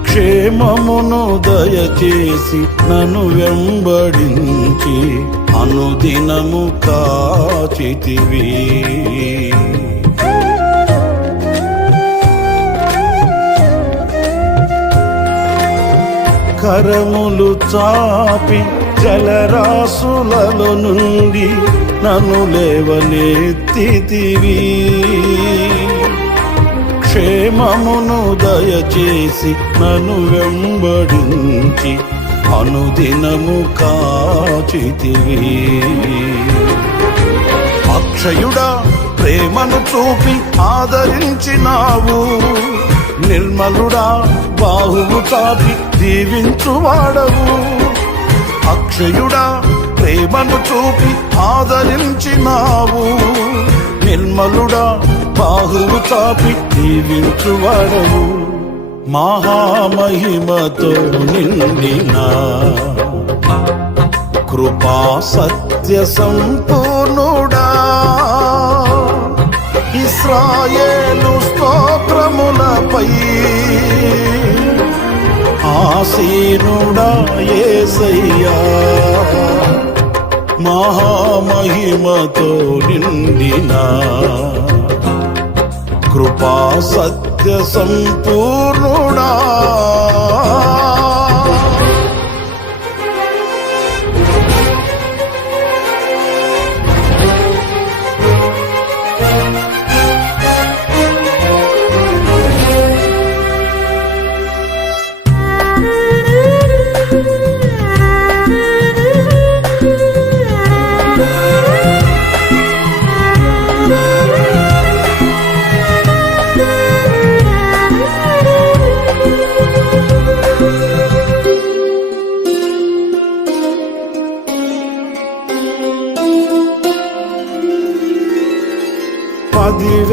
క్షేమమును దయచేసి నన్ను వెంబడించి అనుదినము కాచితివి కరములు చాపి జలరాశులలో నుండి నన్ను లేవనెత్తితివి క్షేమమును దయచేసి నన్ను వెంబడించి అనుదినము కాచితివి అక్షయుడా ప్రేమను చూపి ఆదరించినావు నిర్మలుడా బాహువు చాపి దీవించువాడవు అక్షయుడా ప్రేమను చూపి ఆదరించినావు నిర్మలుడా బాహువు చాపి దీవించువాడవు మహామహిమతో నిండిన కృపా సత్య సంపూర్ణుడా ఇశ్రాయేలు స్తోత్రములపై ఆసీనుడా యేసయ్యా మహామహిమతో నిండిన కృపా సత్య సంపూర్ణుడా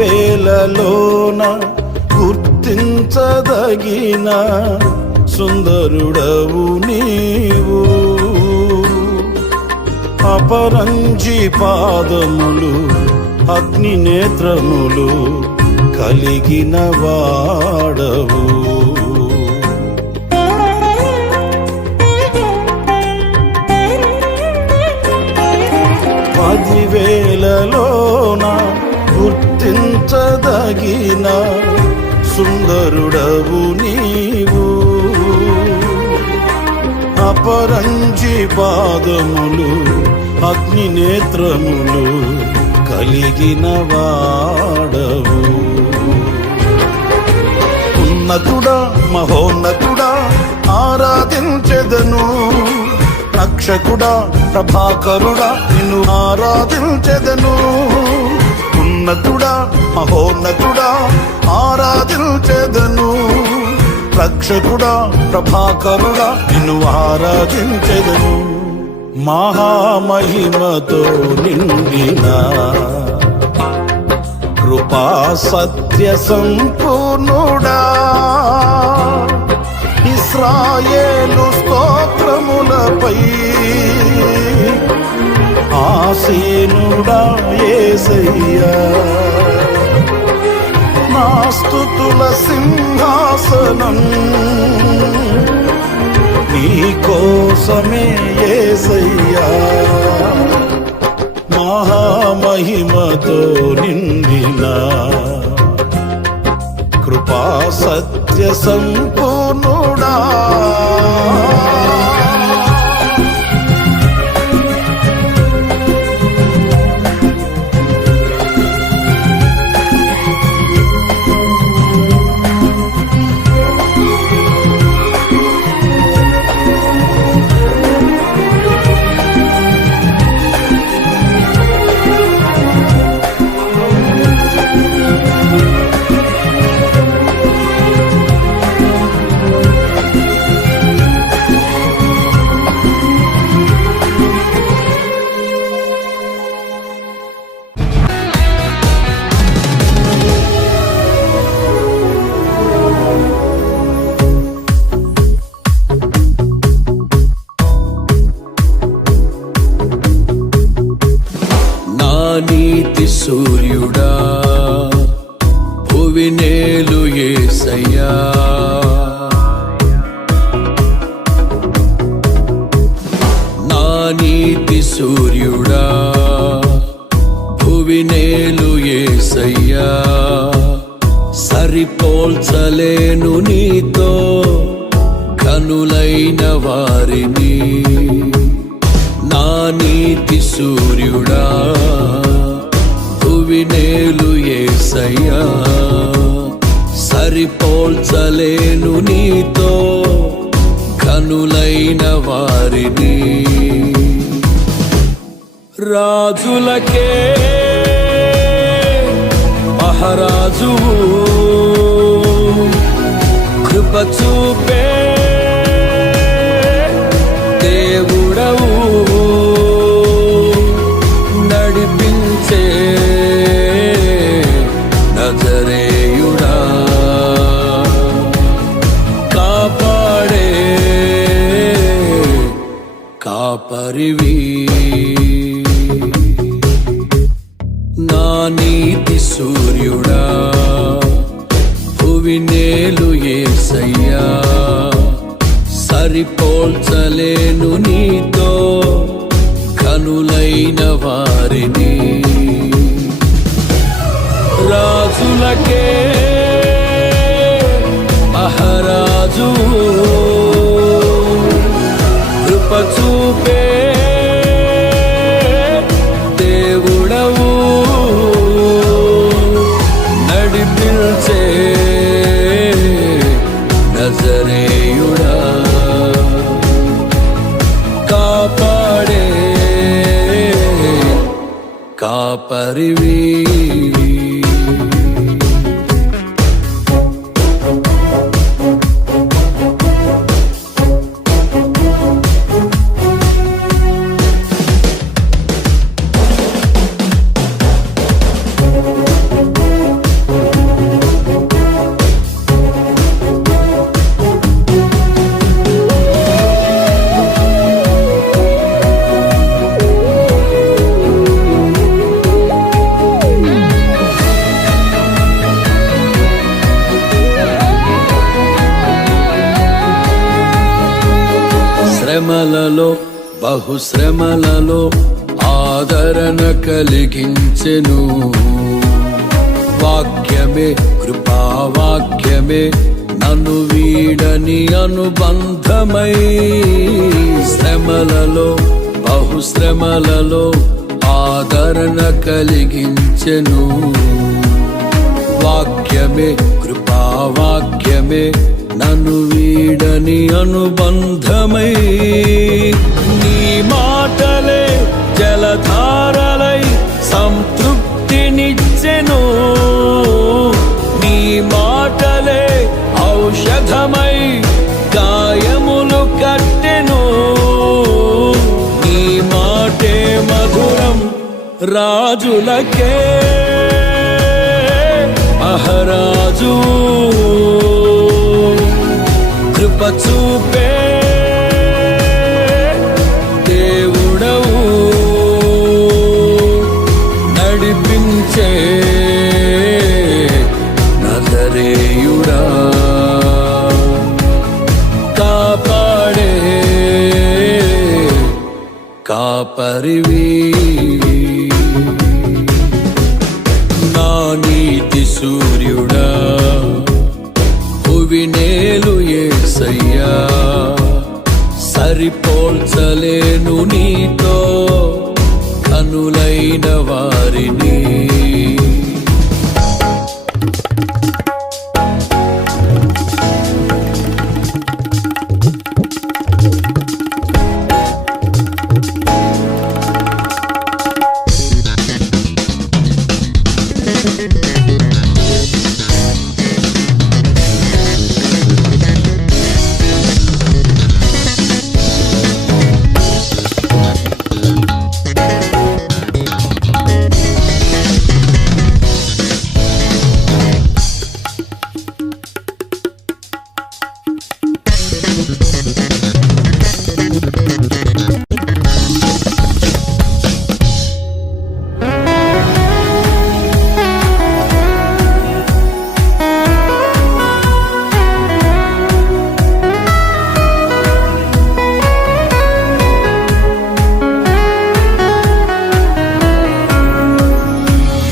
పదివేలలోన గుర్తించదగిన సుందరుడవు నీవు అపరంజి పాదములు అగ్ని నేత్రములు కలిగిన వాడవు పదివేలలోన గుర్తించదగిన సుందరుడవు నీవు అపరంజి పాదములు అగ్ని నేత్రములు కలిగిన వాడవు ఉన్నతుడా మహోన్నతుడా ఆరాధించెదను రక్షకుడా ప్రభాకరుడా నిన్ను ఆరాధించెదను ఉన్నతుడా మహోన్నతుడా ఆరాధించెదను రక్షకుడా ప్రభాకరుడా నిన్ను ఆరాధించెదను మహామహిమతో నిండిన కృపా సత్య సంపూర్ణుడా ఇశ్రాయేలు స్తోత్రములపై ఆసీనుడా యేసయ్యా నా స్తుతుల సింహాసనం నీ కోసమే యేసయ్యా మహామహిమతో నిండిన కృపా సత్య సంపూర్ణుడా నీతి సూర్యుడా భువినేలు యేసయ్యా నా నీతి సూర్యుడా భువినేలు యేసయ్యా సరిపోల్చలేను నీతో కనులైన వారిని నా నీతి సూర్యుడా భువినేలు యేసయ్యా సరిపోల్చలేను నీతో కనులైన వారిని రాజులకే మహారాజువు కృప చూపే దేవుడవు నడిపించే నజరేయుడా కాపాడే కాపరివి నా నీతి సూర్యుడా భువినేలు యేసయ్యా సరిపోల్చలేను నీతో కనులైన వారిని రాజులకే మహారాజు కృప చూపే దేవుడవు నడిపించే నజరేయుడా కాపాడే కాపరివి శ్రమలలో బహుశ్రమలలో ఆదరణ కలిగించెను వాక్యమే కృపావాక్యమే నన్ను వీడని అనుబంధమై శ్రమలలో బహుశ్రమలలో ఆదరణ కలిగించెను వాక్యమే కృపావాక్యమే నన్ను వీడని అనుబంధమై నీ మాటలే జలధారలై సంతృప్తినిచ్చెను నీ మాటలే ఔషధమై గాయములు కట్టెను నీ మాటే మధురం రాజులకే మహారాజు కృప చూపే దేవుడవు నడిపించే నజరేయుడా, కాపాడే కాపరివి, నా నీతి సూర్యుడా, భువినేలు యేసయ్యా, సరిపోల్చలేను నీతో కనులైన వారిని.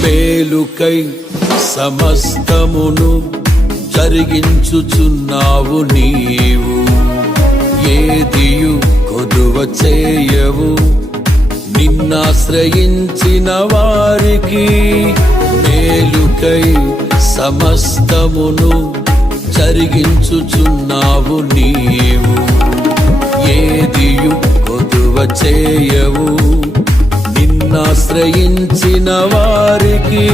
మేలుకై సమస్తమును జరిగించుచున్నావు నీవు, ఏదియు కొదువ చేయవు నిన్నాశ్రయించిన వారికి. మేలుకై సమస్తమును జరిగించుచున్నావు నీవు, ఏదియు కొదువ చేయవు నిన్నాశ్రయించిన వారికి.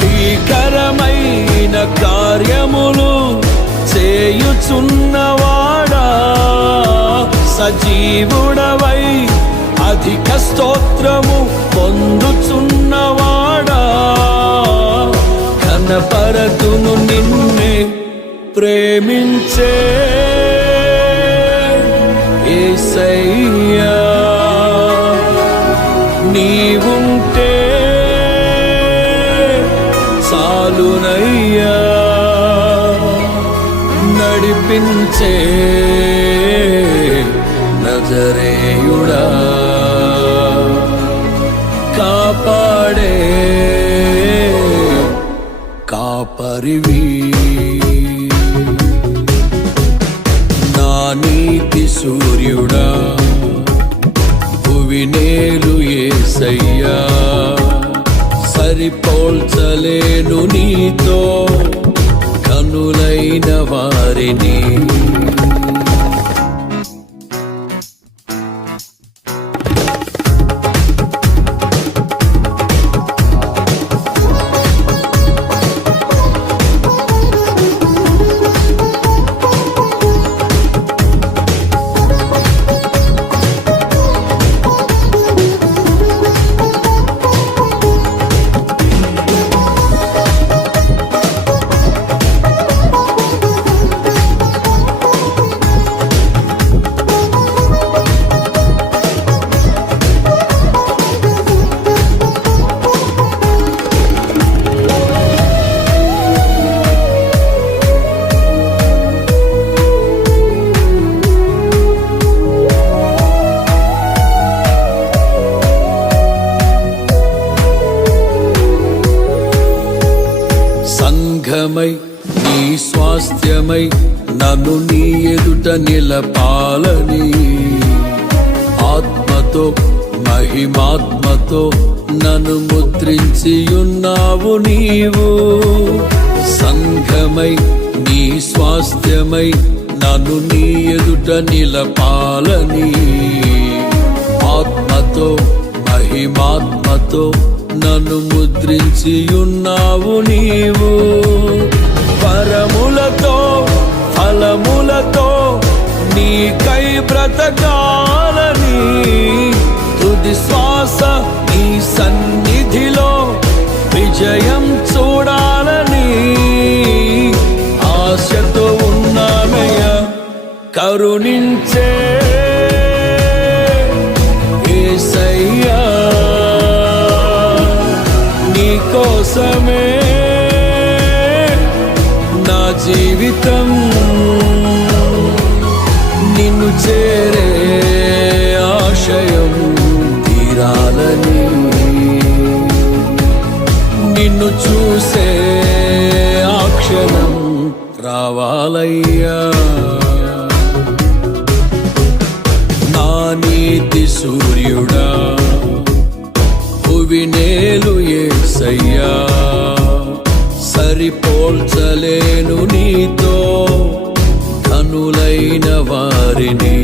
భీకరమైన కార్యములు చేయుచున్నవాడా, సజీవుడవై అధిక స్తోత్రము పొందుచున్నవాడా, కనపరతును నిన్నే ప్రేమించే యేసయ్యా, నీవుంటే చాలునయ్యా, నడిపించే నజరేయుడా, కాపాడే కాపరివి, నా నీతి సూర్యుడా, భువినేలు యేసయ్యా, సరిపోల్చలేను నీతో కనులైన వారిని. సంఘమై నీ స్వాస్థ్యమై నన్ను నీ ఎదుట నిలపాలని, ఆత్మతో మహిమాత్మతో నన్ను ముద్రించియున్నావు నీవు. సంఘమై నీ స్వాస్థ్యమై నన్ను నీ ఎదుట నిలపాలని, ఆత్మతో మహిమాత్మతో నన్ను ముద్రించియున్నావు నీవు. వరములతో ఫలములతో నీకై బ్రతకాలని, తుది శ్వాస నీ సన్నిధిలో విజయం చూడాలని ఆశతో ఉన్నానయ్యా, కరుణించే యేసయ్యా, కోసమే నా జీవితం నిన్ను చేరే ఆశయం తీరాలని నిన్ను చూసే ఆ క్షణం రావాలయ్యా నా నీతి సూర్యుడా భువినేలు యేసయ్యా సరిపోల్చలేను నీతో ధనులైన వారిని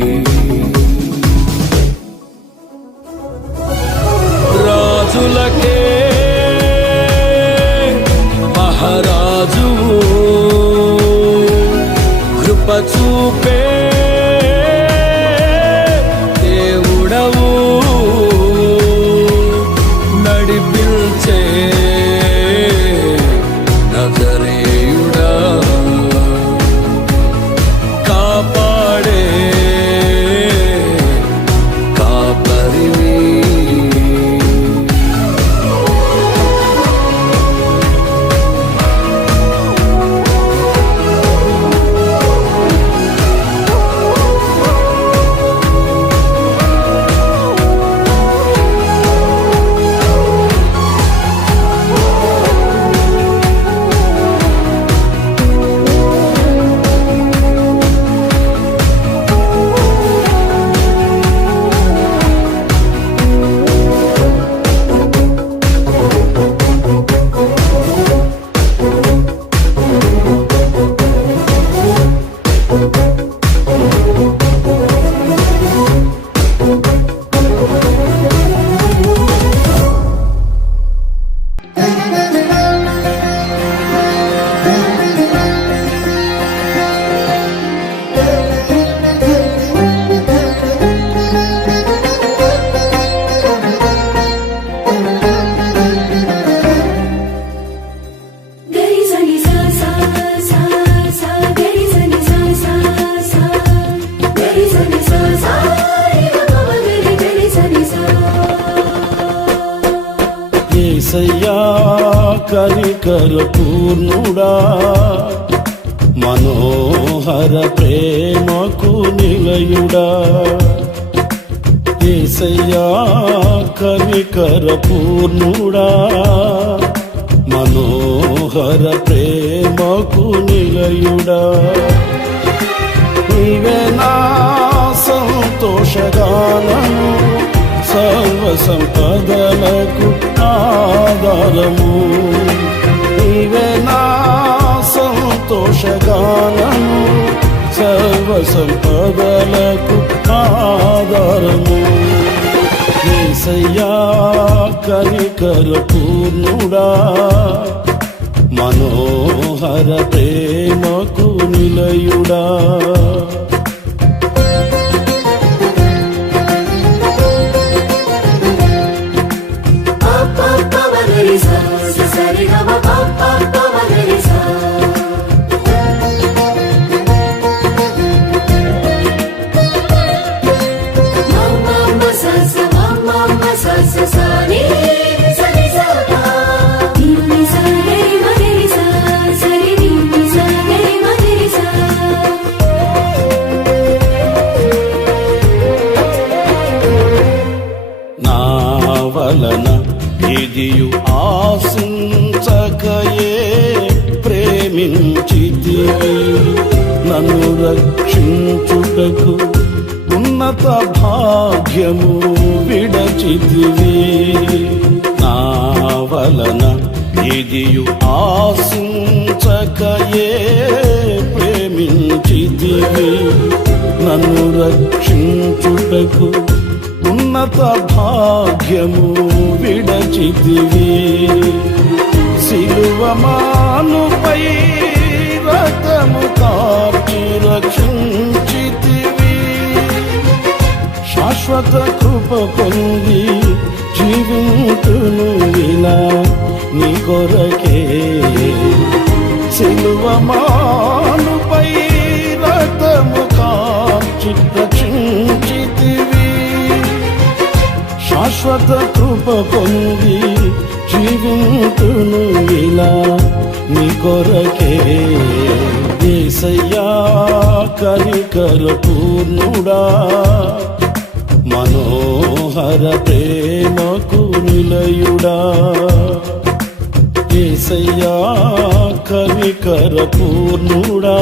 రాజులకే మహారాజు కృప చూపే దేవుడవు నడిపించే నజరేయుడా కాపాడే కాపరివి యేసయ్యా కనికర పూర్ణుడా మనోహర ప్రేమకు నిలయుడా యేసయ్యా కనికర పూర్ణుడా మనోహర ప్రేమకు నిలయుడా నీవే నా సంతోషగానము సర్వ సంపదలకు ఆధారము నీవే నా సంతోషగానము సర్వ సంపదలకు ఆధారము యేసయ్యా కనికర పూర్ణుడా మనోహర ప్రేమకు నిలయుడా వలన ఎదియు ఆశించకయే ప్రేమించితివి నన్ను రక్షించుటకు ఉన్నత భాగ్యము విడచితివి నా వలన ఎదియు ఆశించకయే ప్రేమించితివి నన్ను రక్షించుటకు ఉన్నత భాగ్యము విడచితివి సిలువమానుపై రక్తము కార్చి రక్షించితివి శాశ్వత కృప పొంది జీవింతును వినా నీ కొరకే సిలువమానుపై రక్తము కార్చి రక్షించితివి శాశ్వత కృప పొంది జీవింతును ఇలా నీ కొరకే. యేసయ్యా కనికర పూర్ణుడా, మనోహర ప్రేమకు నిలయుడా. యేసయ్యా కనికర పూర్ణుడా,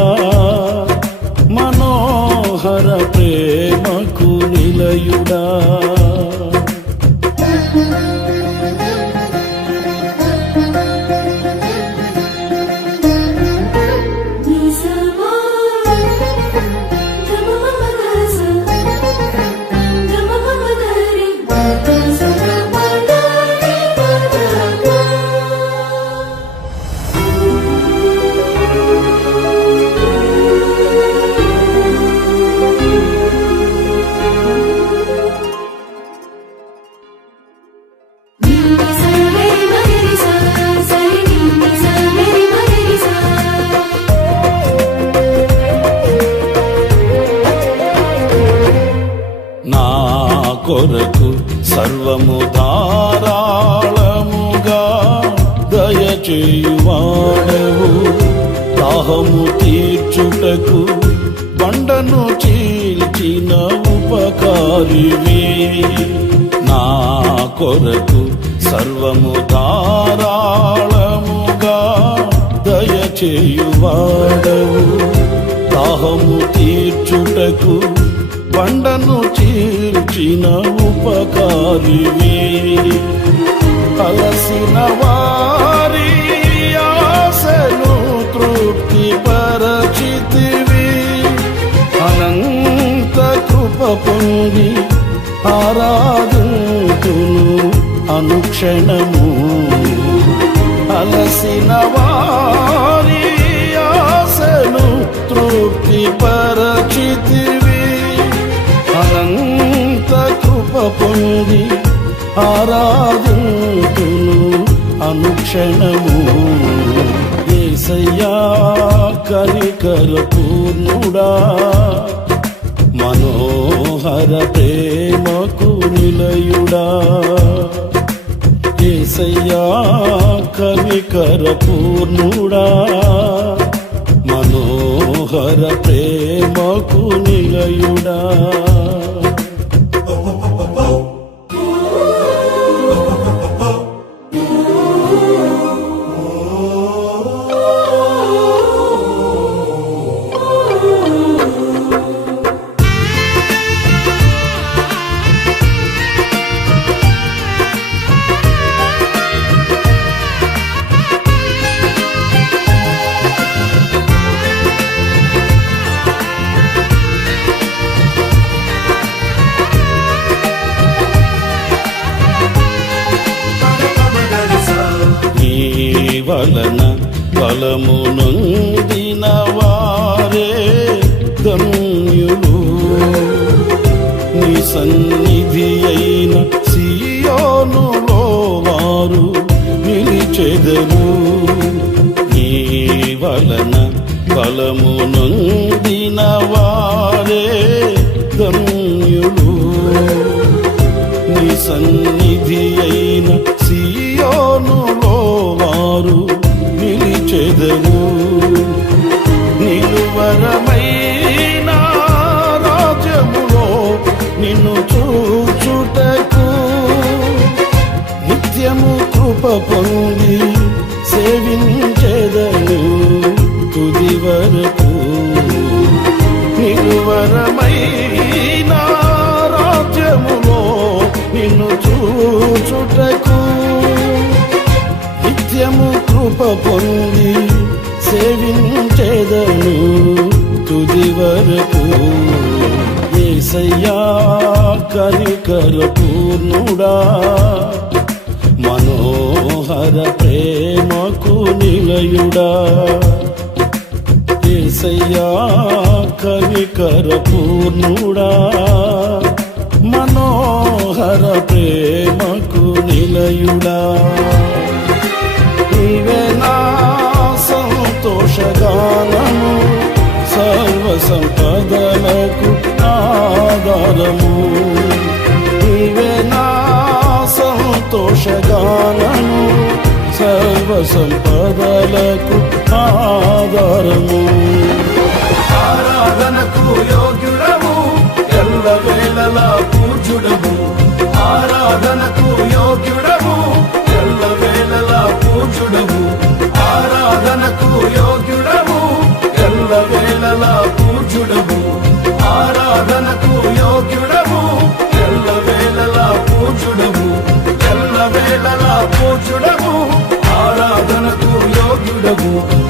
మనోహర ప్రేమకు నిలయుడా. కొరకు సర్వము ధారాళముగా దయచేయువాడవు. దాహము తీర్చుటకు బండను చీల్చిన ఉపకారివి. నా కొరకు సర్వము ధారాళముగా దయచేయువాడవు. దాహము తీర్చుటకు బండను చీల్చిన ఉపకారివి. అలసిన వారి ఆశను తృప్తి పరచితివి. అనంత కృప పొంది ఆరాధింతును అనుక్షణము. అలసిన వారి ఆశను తృప్తి పరచితివి. అనంత కృప పొంది ఆరాధింతును అనుక్షణము. యేసయ్యా కనికర పూర్ణుడా, మనోహర ప్రేమకు నిలయుడా. యేసయ్యా కనికర పూర్ణుడా, మనోహర ప్రేమకు నిలయుడా. వలన బలము నొందిన వారే ధన్యులు. నీ సన్నిధి అయిన సియోనులో వారు నిలిచెదరు. నీ వలన బలము నొందిన వారే ధన్యులు. నీ సన్నిధి అయిన సియోనులో వారు నిలిచెదరు. నిలువరమైన రాజ్యములో నిన్ను చూచుటకు నిత్యము కృప పొంది సేవించెదను తుది వరకు. నిలువరమైన రాజ్యములో నిన్ను చూచుటకు నిత్యము కృప పొంది సేవించెదను తుది వరకు. యేసయ్యా కనికర పూర్ణుడా, మనోహర ప్రేమకు నిలయుడా. యేసయ్యా కనికర పూర్ణుడా, మనోహర ప్రేమకు నిలయుడా. నీవే నా సంతోషగానము, సర్వ సంపదలకు ఆధారము. నీవే నా సంపదలకు ఆధారము. ఆరాధనకు యోగ్యుడము ఎల్లవేళలా పూజుడము. ఆరాధనకు యోగ్యుడము ఎల్లవేళలా పూజుడము. ఆరాధనకు యోగ్యుడము ఎల్లవేళలా పూజుడము. ఆరాధనకు యోగ్యుడము ఎల్లవేళలా పూజుడము. ఎల్లవేళలా పూజుడము. ఆరాధనకు యోగ్యుడము